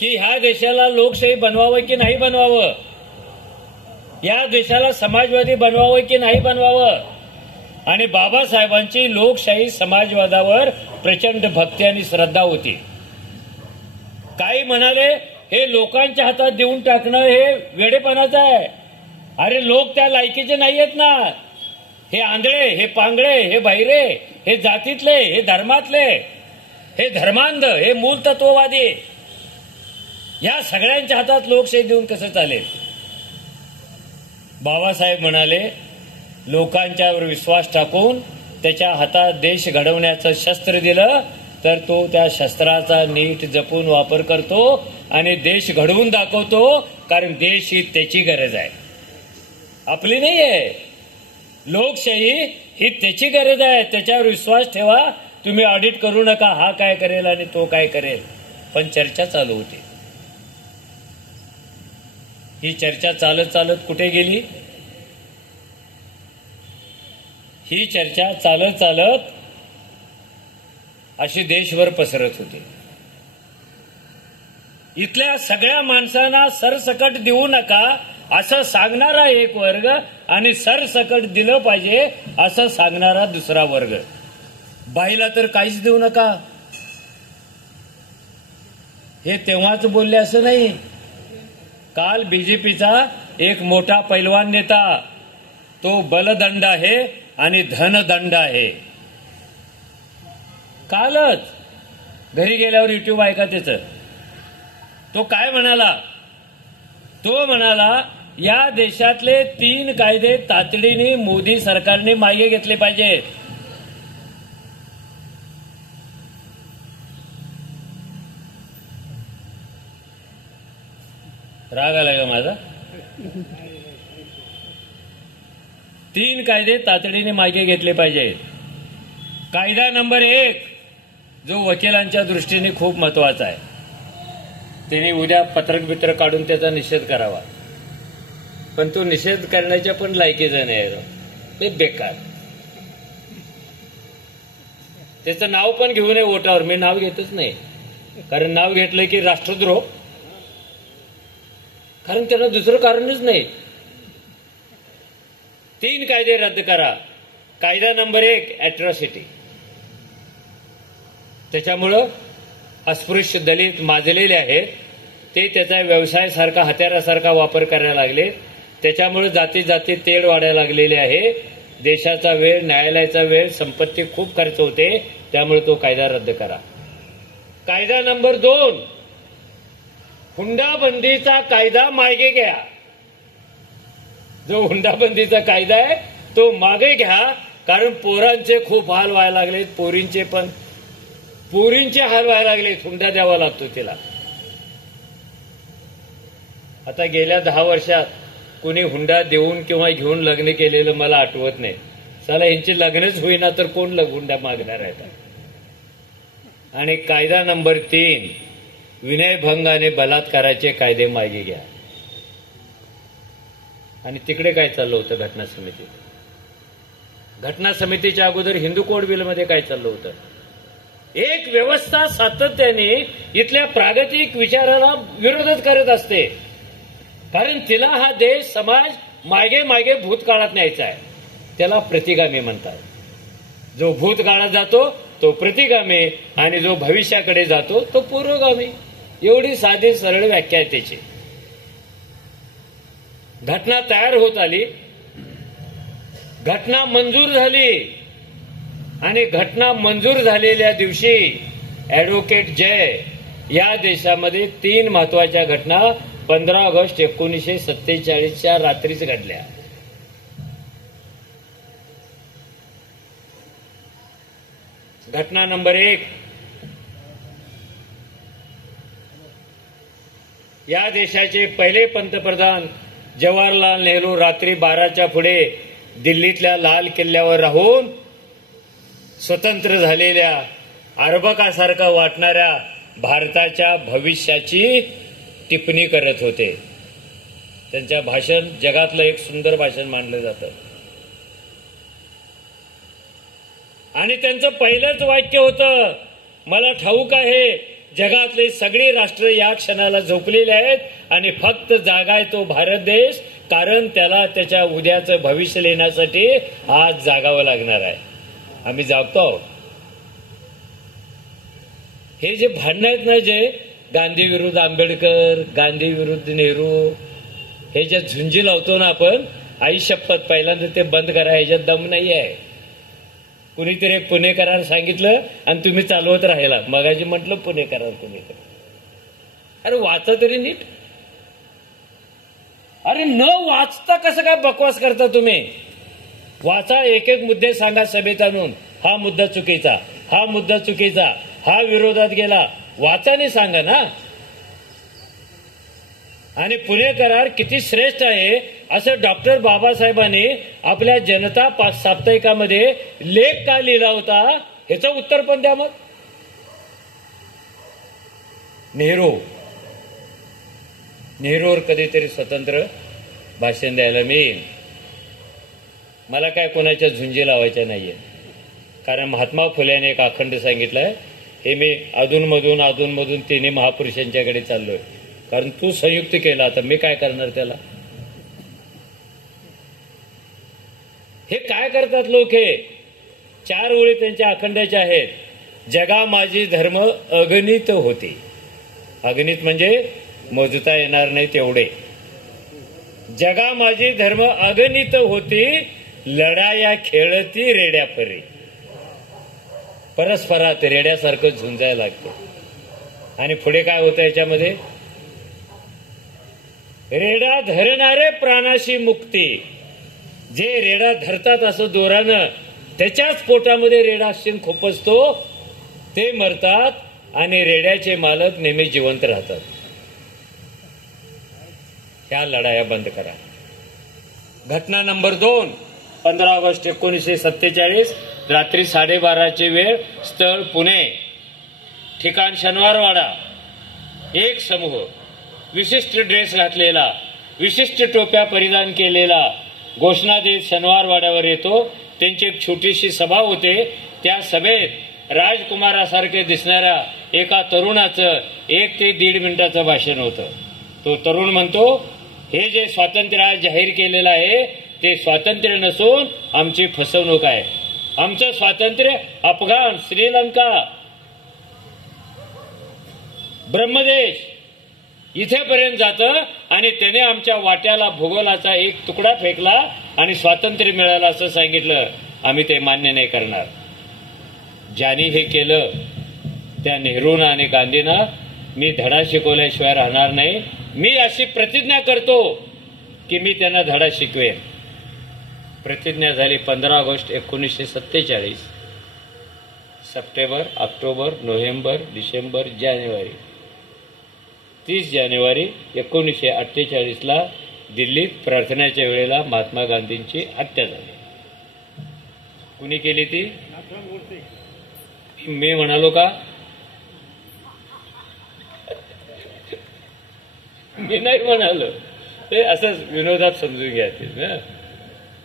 की ह्या देशाला लोकशाही बनवावं की नाही बनवावं, या देशाला समाजवादी बनवावं की नाही बनवावं. आणि बाबासाहेबांची लोकशाही समाजवादावर प्रचंड भक्ती आणि श्रद्धा होती. काही म्हणाले हे लोकांच्या हातात देऊन टाकणं हे वेडेपणाचं आहे. अरे लोक त्या लायकीचे नाही आहेत ना. हे आंधळे, हे पांगळे, हे बहिरे, हे जातीतले, हे धर्मातले, हे धर्मांध, हे मूल तत्ववादी, या सगळ्यांच्या हातात लोकशाही देऊन कसं चालेल? बाबासाहेब म्हणाले लोकांच्यावर विश्वास टाकून त्याच्या हातात देश घडवण्याचं शस्त्र दिलं तर तो त्या शस्त्राचा नीट जपून वापर करतो आणि देश घडवून दाखवतो. कारण देश ही त्याची गरज आहे, आपली नाही आहे. लोकशाही ही त्याची गरज आहे, त्याच्यावर विश्वास ठेवा. तुम्ही ऑडिट करू नका, हा काय करेल आणि तो काय करेल. पण चर्चा चालू होती. ही चर्चा चालत चालत कुठे गेली? ही चर्चा चालत चालत अशी देशभर पसरत होती. इथल्या सगळ्या माणसांना सरसकट देऊ नका असं सांगणारा एक वर्ग आणि सरसकट दिलं पाहिजे असं सांगणारा दुसरा वर्ग. बाईला तर काहीच देऊ नका हे तेव्हाच बोलले असं नाही. काल बीजेपीचा एक मोठा पैलवान नेता, तो बलदंड आहे आणि धनदंड आहे. कालच घरी गेल्यावर युट्यूब ऐका त्याचं. तो काय म्हणाला? तो म्हणाला या देशातले 3 कायदे तातडीने मोदी सरकारने मागे घेतले पाहिजेत. राग आलाय का माझा? 3 कायदे तातडीने मागे घेतले पाहिजेत. कायदा नंबर 1 जो वकिलांच्या दृष्टीने खूप महत्वाचा आहे, त्यांनी उद्या पत्रक बित्र काढून त्याचा निषेध करावा. पण तो निषेध करण्याच्या पण लायकीचा नाही. ते बेकार. त्याचं नाव पण घेऊ नये वोटावर. मी नाव घेतच नाही, कारण नाव घेतलं की राष्ट्रद्रोह. कारण त्याला दुसरं कारणच नाही. 3 कायदे रद्द करा. कायदा नंबर 1 अॅट्रॉसिटी. त्याच्यामुळं अस्पृश्य दलित माजलेले आहेत, ते त्याचा व्यवसायासारखा हत्यारासारखा वापर करायला लागले. त्याच्यामुळे जाती जाती तेढ वाढायला लागलेली आहे. देशाचा वेळ, न्यायालयाचा वेळ, संपत्ती खूप खर्च होते. त्यामुळे तो कायदा रद्द करा. कायदा नंबर 2 हुंडाबंदीचा कायदा मागे घ्या. जो हुंडाबंदीचा कायदा आहे तो मागे घ्या, कारण पोरांचे खूप हाल व्हायला लागलेत. पोरींचे हाल व्हायला लागलेत. हुंडा द्यावा लागतो तिला. आता गेल्या 10 वर्षात कुणी हुंडा देऊन किंवा घेऊन लग्न केलेलं मला आठवत नाही. साला यांची लग्नच होईना तर कोण हुंडा मागणार आहे? आणि कायदा नंबर 3 विनयभंग आणि बलात्काराचे कायदे मागे घ्या. आणि तिकडे काय चाललं होतं घटना समितीत? घटना समितीच्या अगोदर हिंदू कोड बिलमध्ये काय चाललं होतं? एक व्यवस्था सातत्याने इथल्या प्रागतिक विचाराला विरोधच करत असते, कारण तिला हा देश, समाज मागे मागे भूतकाळात न्यायचा आहे. त्याला प्रतिगामी म्हणतात. जो भूतकाळात जातो तो प्रतिगामी आणि जो भविष्याकडे जातो तो पूर्वगामी. एवढी साधी सरळ व्याख्या आहे त्याची. घटना तयार होत आली, घटना मंजूर झाली, आणि घटना मंजूर झालेल्या दिवशी ॲडव्होकेट जय या देशामध्ये 3 महत्वाच्या घटना 15 ऑगस्ट 1947च्या रात्रीच घडल्या. घटना नंबर 1, या देशाचे पहिले पंतप्रधान जवाहरलाल नेहरू रात्री 12च्या पुढे दिल्लीतल्या लाल किल्ल्यावर राहून स्वतंत्र झालेल्या अर्भकासारखा वाटणाऱ्या भारताच्या भविष्याची टिप्पणी करत होते. त्यांच्या भाषण जगातलं एक सुंदर भाषण मानलं जातं. आणि त्यांचं पहिलंच वाक्य होतं, मला ठाऊक आहे जगातले सगळे राष्ट्र या क्षणाला झोपलेले आहेत आणि फक्त जागा आहे तो भारत देश, कारण त्याला त्याच्या उद्याचं भविष्य लिहिण्यासाठी आज जागावं लागणार आहे. आम्ही जागतो आहोत. हे जे भांडण आहेत ना, जे गांधी विरुद्ध आंबेडकर, गांधी विरुद्ध नेहरू, हे जे झुंजी लावतो ना आपण, आई शपथ पहिल्यांदा ते बंद करा. ह्याच्यात दम नाही आहे. कुणीतरी एक पुणेकरार सांगितलं आणि तुम्ही चालवत राहिला. मगाशी म्हटलं पुणेकरार. अरे वाचा तरी नीट. अरे न वाचता कसं काय बकवास करता तुम्ही? वाचा, एक एक मुद्दे सांगा सभेत आणून. हा मुद्दा चुकीचा, हा मुद्दा चुकीचा, हा विरोधात गेला. वाचाने सांगा ना. आणि पुणे करार किती श्रेष्ठ आहे असं डॉक्टर बाबासाहेबांनी आपल्या जनता साप्ताहिकामध्ये लेख का लिहिला होता, ह्याचं उत्तर पण द्या. मग नेहरूवर कधीतरी स्वतंत्र भाषण द्यायला मिळेल. मला काय कोणाच्या झुंजी लावायच्या नाहीये, कारण महात्मा फुल्याने एक अखंड सांगितलंय. हे मी अधूनमधून तिन्ही महापुरुषांच्याकडे चाललोय, कारण तू संयुक्त केला, आता मी काय करणार त्याला? हे काय करतात लोक? हे 4 ओळी त्यांच्या अखंडाच्या आहेत. जगा माझी धर्म अगणित होते. अगणित म्हणजे मोजता येणार नाही तेवढे. जगा माझी धर्म अगणित होती, लढाया खेळती रेड्या परी. परस्परात रेड्यासारखं झुंजायला लागतं. आणि पुढे काय होतं याच्यामध्ये? रेडा धरणारे प्राणाशी मुक्ती. जे रेडा धरतात असं जोरानं, त्याच्याच पोटामध्ये रेडा शिंग खुपसतो, ते मरतात आणि रेड्याचे मालक नेहमी जिवंत राहतात. ह्या लढाया बंद करा. घटना नंबर 2, 15 ऑगस्ट 1947 रात्री 12:30ची वेळ. स्थळ पुणे, ठिकाण शनिवारवाडा. एक समूह विशिष्ट ड्रेस घातलेला, विशिष्ट टोप्या परिधान केलेला, घोषणा देत शनिवार वाड्यावर येतो. त्यांची एक छोटीशी सभा होते. त्या सभेत राजकुमारासारखे दिसणाऱ्या एका तरुणाचं 1 ते 1.5 मिनिटाचं भाषण होतं. तो तरुण म्हणतो, हे जे स्वातंत्र्य आज जाहीर केलेलं आहे ते स्वातंत्र्य नसून आमची फसवणूक आहे. आमचं स्वातंत्र्य अफगाण, श्रीलंका, ब्रह्मदेश इथेपर्यंत जातं आणि त्याने आमच्या वाट्याला भूगोलाचा एक तुकडा फेकला आणि स्वातंत्र्य मिळालं असं सांगितलं. आम्ही ते मान्य नाही करणार. ज्यांनी हे केलं त्या नेहरूंना आणि गांधींना मी धडा शिकवल्याशिवाय राहणार नाही. मी अशी प्रतिज्ञा करतो की मी त्यांना धडा शिकवेन. प्रतिज्ञा झाली 15 August 1947. September, October, November, December, जानेवारी, 30 जानेवारी 1948ला दिल्लीत प्रार्थनेच्या वेळेला महात्मा गांधींची हत्या झाली. कुणी केली ती? मी म्हणालो का? मी नाही म्हणालो. ते असंच विनोदात समजून घ्या.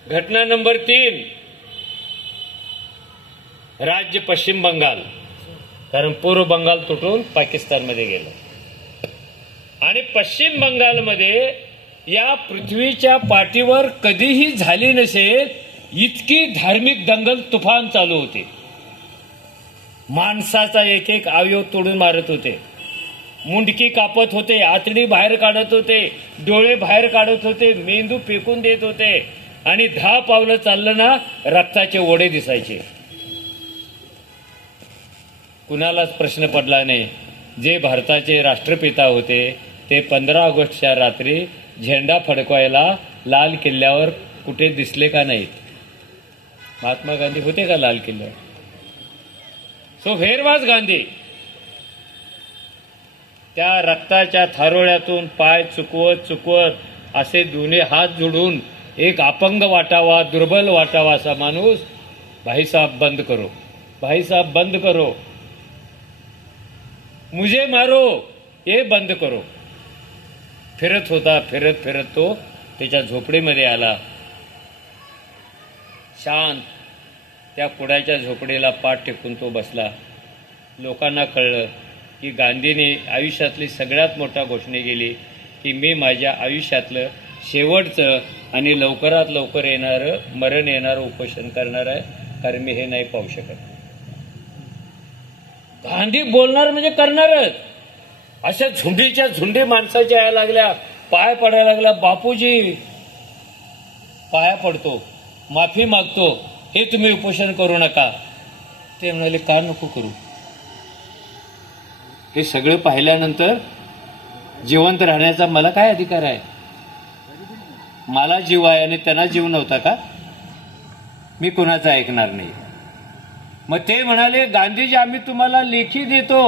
घटना नंबर 3, राज्य पश्चिम बंगाल. कारण पूर्व बंगाल तुटून पाकिस्तानमध्ये गेलं आणि पश्चिम बंगालमध्ये या पृथ्वीच्या पाठीवर कधीही झाली नसेल इतकी धार्मिक दंगल तुफान चालू होती. माणसाचा एक एक अवयव तोडून मारत होते, मुंडकी कापत होते, आतडी बाहेर काढत होते, डोळे बाहेर काढत होते, मेंदू फेकून देत होते आणि 10 पावलं चाललं ना रक्ताचे ओढे दिसायचे. कुणालाच प्रश्न पडला नाही. जे भारताचे राष्ट्रपिता होते ते 15 ऑगस्टच्या रात्री झेंडा फडकवायला लाल किल्ल्यावर कुठे दिसले का नाहीत? महात्मा गांधी होते का लाल किल्ल्यावर? So where was Gandhi? त्या रक्ताच्या थारोळ्यातून पाय चुकवत चुकवत असे दोन्ही हात जोडून एक अपंग वाटावा, दुर्बल वाटावा असा माणूस, भाई साहब बंद करो, भाई साहब बंद करो, मुझे मारो, ये बंद करो. फिरत होता, फिरत फिरत तो त्याच्या झोपडीमध्ये आला. शांत त्या कुडाच्या झोपडीला पाठ टेकून तो बसला. लोकांना कळलं की गांधीने आयुष्यातली सगळ्यात मोठा घोषणा केली की मी माझ्या आयुष्यातलं शेवटचं आणि लवकरात लवकर येणारं मरण येणारं उपोषण करणार आहे, कारण मी हे नाही पाहू शकत. गांधी बोलणार म्हणजे करणारच. अशा झुंडीच्या झुंडी माणसाच्या यायला लागल्या, पाय पडायला लागला. बापूजी पाया पडतो, माफी मागतो, हे तुम्ही उपोषण करू नका. ते म्हणाले का नको करू? हे सगळं पाहिल्यानंतर जिवंत राहण्याचा मला काय अधिकार आहे? मला जीव आहे आणि त्यांना जीव नव्हता का? मी कुणाचं ऐकणार नाही. मग ते म्हणाले गांधीजी आम्ही तुम्हाला लेखी देतो,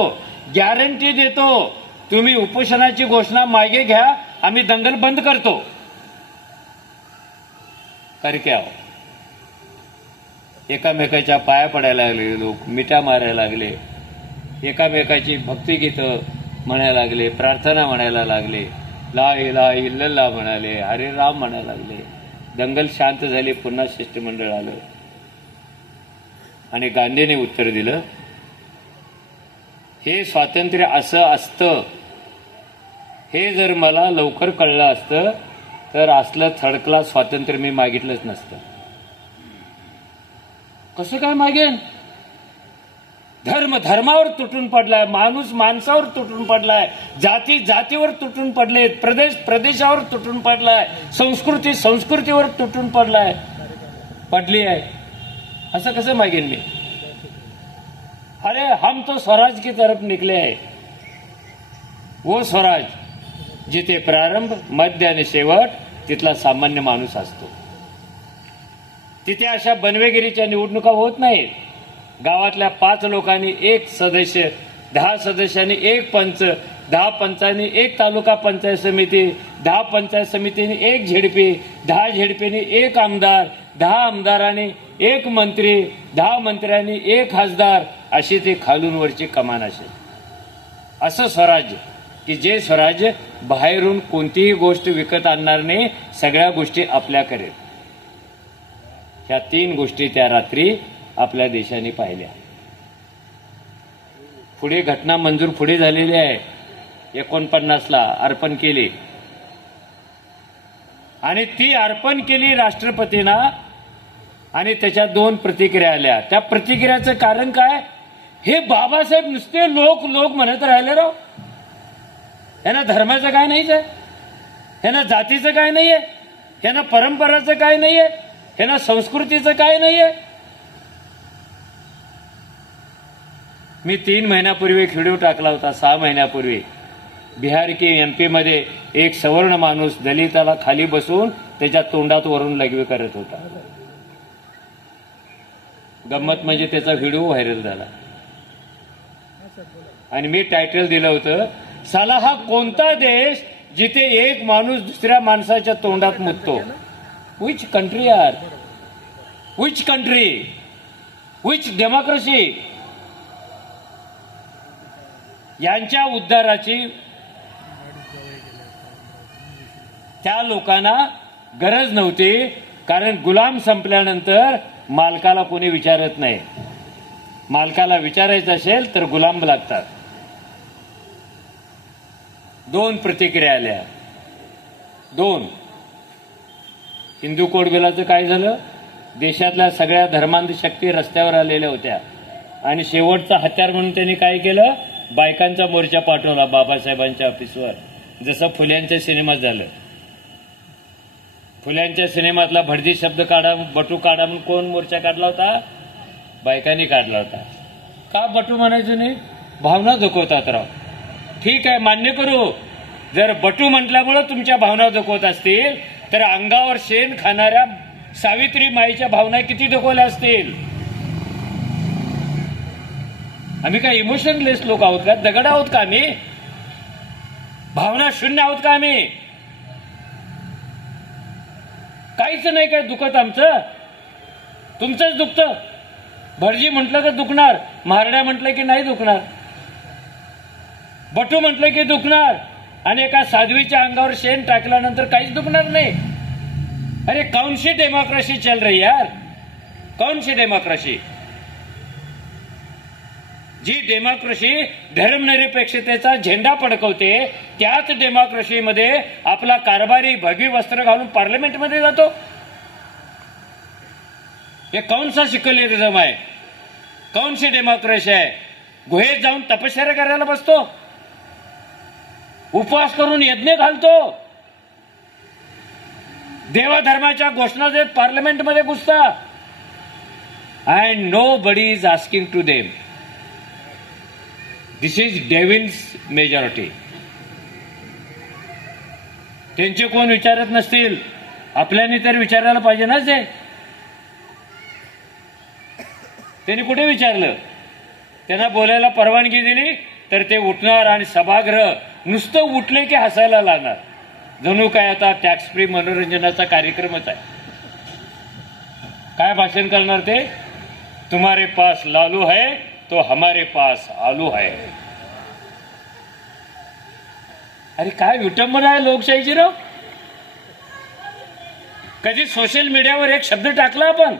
गॅरंटी देतो, तुम्ही उपोषणाची घोषणा मागे घ्या, आम्ही दंगल बंद करतो. करके आओ. एकामेकाच्या पाया पडायला लागले लोक, मिठा मारायला लागले, एकामेकाची भक्तिगीतं म्हणायला लागले, प्रार्थना म्हणायला लागले, ला इलाहा इल्लल्लाह म्हणाले, हरे राम म्हणायला लागले. दंगल शांत झाली. पुन्हा शिष्टमंडळ आलं आणि गांधीने उत्तर दिलं, हे स्वातंत्र्य असं असतं, हे जर मला लवकर कळलं असतं तर असलं थर्ड क्लास स्वातंत्र्य मी मागितलंच नसतं. कसं काय मागेन? धर्म धर्मावर तुटून पडलाय, माणूस माणसावर तुटून पडलाय, जाती जातीवर तुटून पडले, प्रदेश प्रदेशावर तुटून पडलाय, संस्कृती संस्कृतीवर तुटून पडली आहे. असं कसं मागेन मी? अरे हम तो स्वराज की तरफ निकले हैं. वो स्वराज जिथे प्रारंभ मध्य आणि शेवट तिथला सामान्य माणूस असतो. तिथे अशा बनवेगिरीच्या निवडणुका होत नाहीत. गावातल्या 5 लोकांनी 1 सदस्य, 10 सदस्यांनी 1 पंच, 10 पंचांनी 1 तालुका पंचायत समिती, 10 पंचायत समितीने 1 झेडपी, 10 झेडपीने 1 आमदार, 10 आमदारांनी 1 मंत्री, 10 मंत्र्यांनी 1 खासदार, अशी ती खालून वरची कमान असेल. असं स्वराज्य की जे स्वराज्य बाहेरून कोणतीही गोष्ट विकत आणणार नाही, सगळ्या गोष्टी आपल्या करेल. ह्या 3 गोष्टी त्या रात्री आपल्या देशाने पाहिल्या. पुढे घटना मंजूर पुढे झालेली आहे. 49ला अर्पण केली आणि ती अर्पण केली राष्ट्रपतींना आणि त्याच्या 2 प्रतिक्रिया आल्या. त्या प्रतिक्रियाचं कारण काय? हे बाबासाहेब नुसते लोक लोक म्हणत राहिले राव. ह्यांना धर्माचं काय नाहीच आहे, ह्यांना जातीचं काय नाहीये, ह्यांना परंपराचं काय नाहीये, ह्यांना संस्कृतीचं काय नाहीये. मी 3 महिन्यापूर्वी एक व्हिडिओ टाकला होता. 6 महिन्यापूर्वी बिहार की एमपी मध्ये एक सवर्ण माणूस दलिताला खाली बसून त्याच्या तोंडात वरून लघवी करत होता. गंमत म्हणजे त्याचा व्हिडिओ व्हायरल झाला आणि मी टायटल दिलं होतं, साला हा कोणता देश जिथे एक माणूस दुसऱ्या माणसाच्या तोंडात मुततो? Which country are, which country, which democracy? यांच्या उद्धाराची त्या लोकांना गरज नव्हती, कारण गुलाम संपल्यानंतर मालकाला कोणी विचारत नाही. मालकाला विचारायचं असेल तर गुलाम लागतात. 2 प्रतिक्रिया आल्या. 2 हिंदू कोड बिलाचं काय झालं? देशातल्या सगळ्या धर्मांध शक्ती रस्त्यावर आलेल्या होत्या आणि शेवटचा हत्यार म्हणून त्यांनी काय केलं? बायकांचा मोर्चा पाठवला बाबासाहेबांच्या ऑफिसवर. जसं फुल्यांच्या सिनेमात झालं. फुल्यांच्या सिनेमातला भटजी शब्द काढा, बटू काढा म्हणून कोण मोर्चा काढला होता? बायकांनी काढला होता. का बटू म्हणायचं नाही? भावना दुखवतात राव. ठीक आहे, मान्य करू. जर बटू म्हटल्यामुळे तुमच्या भावना दुखवत असतील तर अंगावर शेण खाणाऱ्या सावित्री माईच्या भावना किती दुखवल्या असतील? आम्ही काय इमोशनलेस लोक आहोत का? दगड आहोत का आम्ही? भावना शून्य आहोत का आम्ही? काहीच नाही काय दुखत आमचं, तुमचंच दुखतं. भटजी म्हटलं की दुखणार, म्हारड्या म्हटलं की नाही दुखणार, बटू म्हटलं की दुखणार आणि एका साध्वीच्या अंगावर शेण टाकल्यानंतर काहीच दुखणार नाही. अरे कौन सी डेमोक्रेसी चल रही यार? कौन सी डेमोक्रेसी? जी डेमोक्रेसी धर्मनिरपेक्षतेचा झेंडा फडकवते त्याच डेमोक्रेसीमध्ये आपला कारभारी भगवी वस्त्र घालून पार्लमेंटमध्ये जातो. हे कौन सा सेक्युलरिझम आहे? कौन सी डेमोक्रेसी आहे? गुहेत जाऊन तपश्चर्या करायला बसतो, उपवास करून यज्ञ घालतो, देवाधर्माच्या घोषणा देत पार्लमेंटमध्ये घुसता. And nobody is asking to them. This is devil's majority. त्यांचे कोण विचारत नसतील, आपल्यानी तर विचारायला पाहिजे ना. त्यांनी कुठे विचारलं? त्यांना बोलायला परवानगी दिली तर ते उठणार आणि सभागृह नुसतं उठले की हसायला लागणार. जणू काय आता टॅक्स फ्री मनोरंजनाचा कार्यक्रमच आहे. काय भाषण करणार ते? तुम्हारे पास लालू है तो हमारे पास आलू है. अरे काय विटंबना आहे लोकशाहीची राव. कधी सोशल मीडियावर एक शब्द टाकला आपण,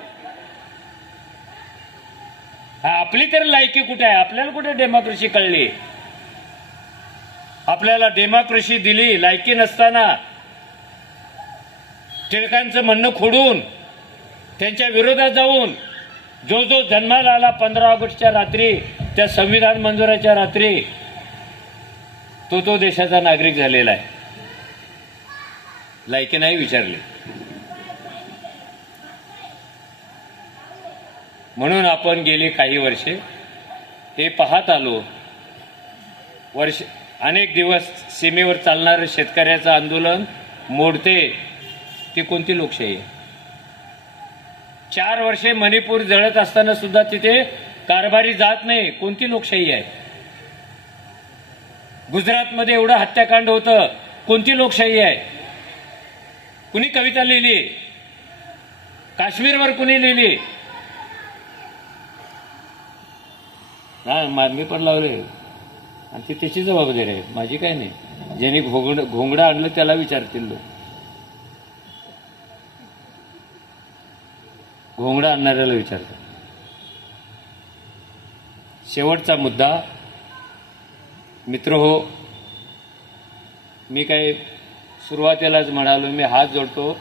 आपली तर लायकी कुठे आहे? आपल्याला कुठे डेमोक्रेसी कळली? आपल्याला डेमोक्रेसी दिली लायकी नसताना. टिळकांचं म्हणणं खोडून त्यांच्या विरोधात जाऊन जो जो जन्माला आला 15 ऑगस्टच्या रात्री, त्या संविधान मंजुराच्या रात्री, तो देशाचा नागरिक झालेला आहे. लायकी नाही विचारली. म्हणून आपण गेली काही वर्षे हे पाहत आलो. अनेक दिवस सीमेवर चालणारं शेतकऱ्याचं आंदोलन मोडते ती कोणती लोकशाही आहे? 4 वर्षे मणिपूर जळत असताना सुद्धा तिथे कारभारी जात नाही, कोणती लोकशाही आहे? गुजरातमध्ये एवढं हत्याकांड होतं, कोणती लोकशाही आहे? कुणी कविता लिहिली? काश्मीरवर कुणी लिहिली? मी पण लावले आणि ती त्याची जबाबदारी आहे, माझी काय नाही. ज्यांनी घोंगडं आणलं त्याला विचारतील लोक. घोंगडा आणणाऱ्याला विचारतो. शेवटचा मुद्दा मित्र हो, मी काही सुरुवातीलाच म्हणालो, मी हात जोडतो,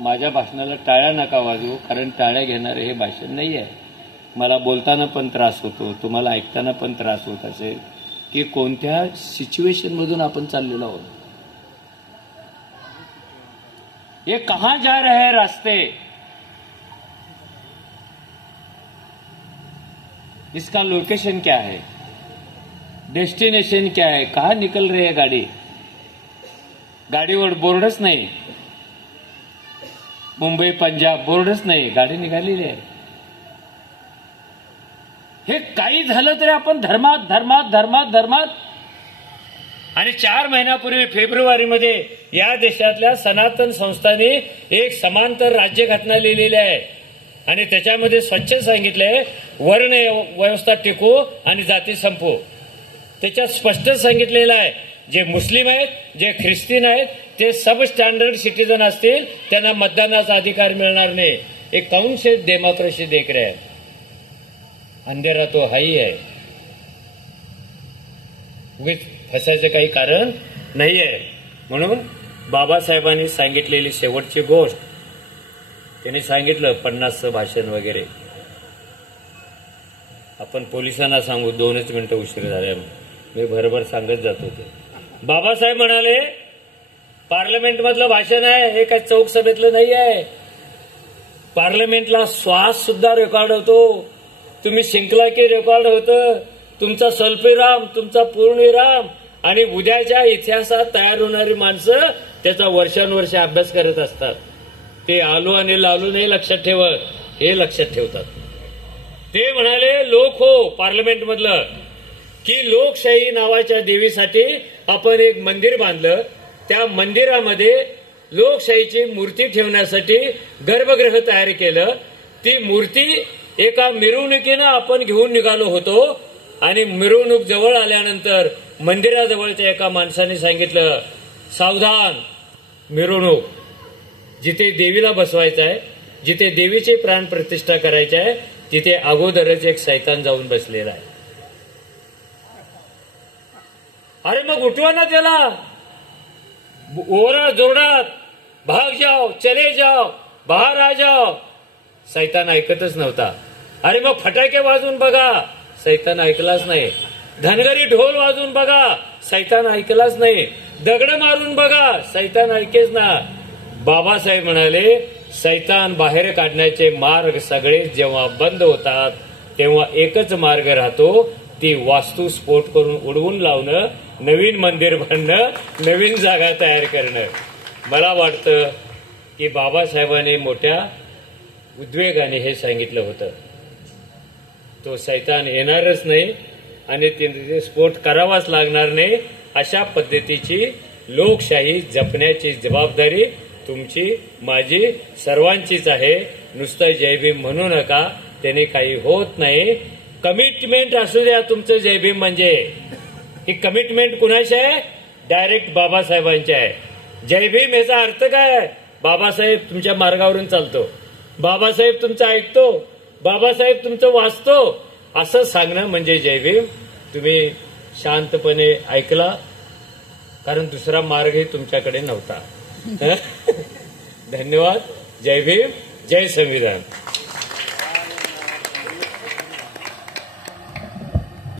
माझ्या भाषणाला टाळ्या नका वाजवू, कारण टाळ्या घेणारे हे भाषण नाही आहे. मला बोलताना पण त्रास होतो, तुम्हाला ऐकताना पण त्रास होत असेल की कोणत्या सिच्युएशन मधून आपण चाललेलो आहोत. ये कहां जा रहे हैं रास्ते, इसका लोकेशन क्या है, डेस्टिनेशन क्या है, कहां निकल रही है गाड़ी. गाडीवर बोर्डच नाही, मुंबई पंजाब बोर्डच नाही, गाडी निघालेली आहे. हे काही झालं तरी आपण धर्मात धर्मात धर्मात धर्मात. आणि 4 महिन्यापूर्वी फेब्रुवारीमध्ये या देशातल्या सनातन संस्थांनी एक समांतर राज्यघटना लिहिलेली आहे आणि त्याच्यामध्ये स्वच्छ सांगितलंय वर्ण व्यवस्था टिकू आणि जाती संपू. त्याच्यात स्पष्ट सांगितलेलं आहे जे मुस्लिम आहेत, जे ख्रिस्ती आहेत, ते सब स्टँडर्ड सिटीजन असतील त्यांना मतदानाचा अधिकार मिळणार नाही. एक कौन से डेमोक्रेसी देख रहे हैं, अंधेरा तो हाही आहे. उगीच फसायचं काही कारण नाहीये. म्हणून बाबासाहेबांनी सांगितलेली शेवटची गोष्ट त्यांनी सांगितलं 50चं भाषण वगैरे. आपण पोलिसांना सांगू 2च मिनिटं उशीर झाल्या, मी भरभर सांगत जात होते. बाबासाहेब म्हणाले पार्लमेंटमधलं भाषण आहे, हे काही चौक सभेतलं नाही आहे. पार्लमेंटला श्वास सुद्धा रेकॉर्ड होतो. तुम्ही शिंकला की रेकॉर्ड होतं. तुमचा स्वल्पविराम, तुमचा पूर्णविराम आणि उद्याच्या इतिहासात तयार होणारी माणसं त्याचा वर्षानुवर्ष अभ्यास करत असतात. ते आलू आणि लालू नाही लक्षात ठेवत, हे लक्षात ठेवतात. ते म्हणाले लोक हो पार्लमेंटमधलं की लोकशाही नावाच्या देवीसाठी आपण एक मंदिर बांधलं. त्या मंदिरामध्ये लोकशाहीची मूर्ती ठेवण्यासाठी गर्भगृह तयार केलं. ती मूर्ती एका मिरवणुकीनं आपण घेऊन निघालो होतो आणि मिरवणूक जवळ आल्यानंतर मंदिराजवळच्या एका माणसाने सांगितलं सावधान, मिरवणूक जिथे देवीला बसवायचं आहे, जिथे देवीची प्राण प्रतिष्ठा करायची आहे, तिथे अगोदरच एक शैतान जाऊन बसलेला आहे. अरे मग उठवा ना त्याला, ओरडा जोरडात, भाग जाओ, चले जाओ, बाहेर आ जाओ. शैतान ऐकतच नव्हता. अरे मग फटाके वाजून बघा, शैतान ऐकलाच नाही. धनगरी ढोल वाजून बघा, शैतान ऐकलाच नाही. दगड मारून बघा, शैतान ऐकेच ना. बाबासाहेब म्हणाले शैतान बाहेर काढण्याचे मार्ग सगळे जेव्हा बंद होतात तेव्हा एकच मार्ग राहतो, ती वास्तू स्फोट करून उडवून लावणं, नवीन मंदिर बांधणं, नवीन जागा तयार करणं. मला वाटतं की बाबासाहेबांनी मोठ्या उद्वेगाने हे सांगितलं होतं. तो शैतान येणारच नाही आणि तिथे स्फोट करावाच लागणार नाही. अशा पद्धतीची लोकशाही जपण्याची जबाबदारी तुमची, माझी, सर्वांचीच आहे. नुसतं जय भीम म्हणू नका, त्याने काही होत नाही. कमिटमेंट असू द्या तुमचं. जय भीम म्हणजे ही कमिटमेंट कुणाची आहे? डायरेक्ट बाबासाहेबांची आहे. जय भीम याचा अर्थ काय? बाबासाहेब तुमच्या मार्गावरून चालतो, बाबासाहेब तुमचं ऐकतो, बाबासाहेब तुमचं वाचतो, असं सांगणं म्हणजे जय भीम. तुम्ही शांतपणे ऐकला, कारण दुसरा मार्गही तुमच्याकडे नव्हता. धन्यवाद. जय भीम, जय संविधान.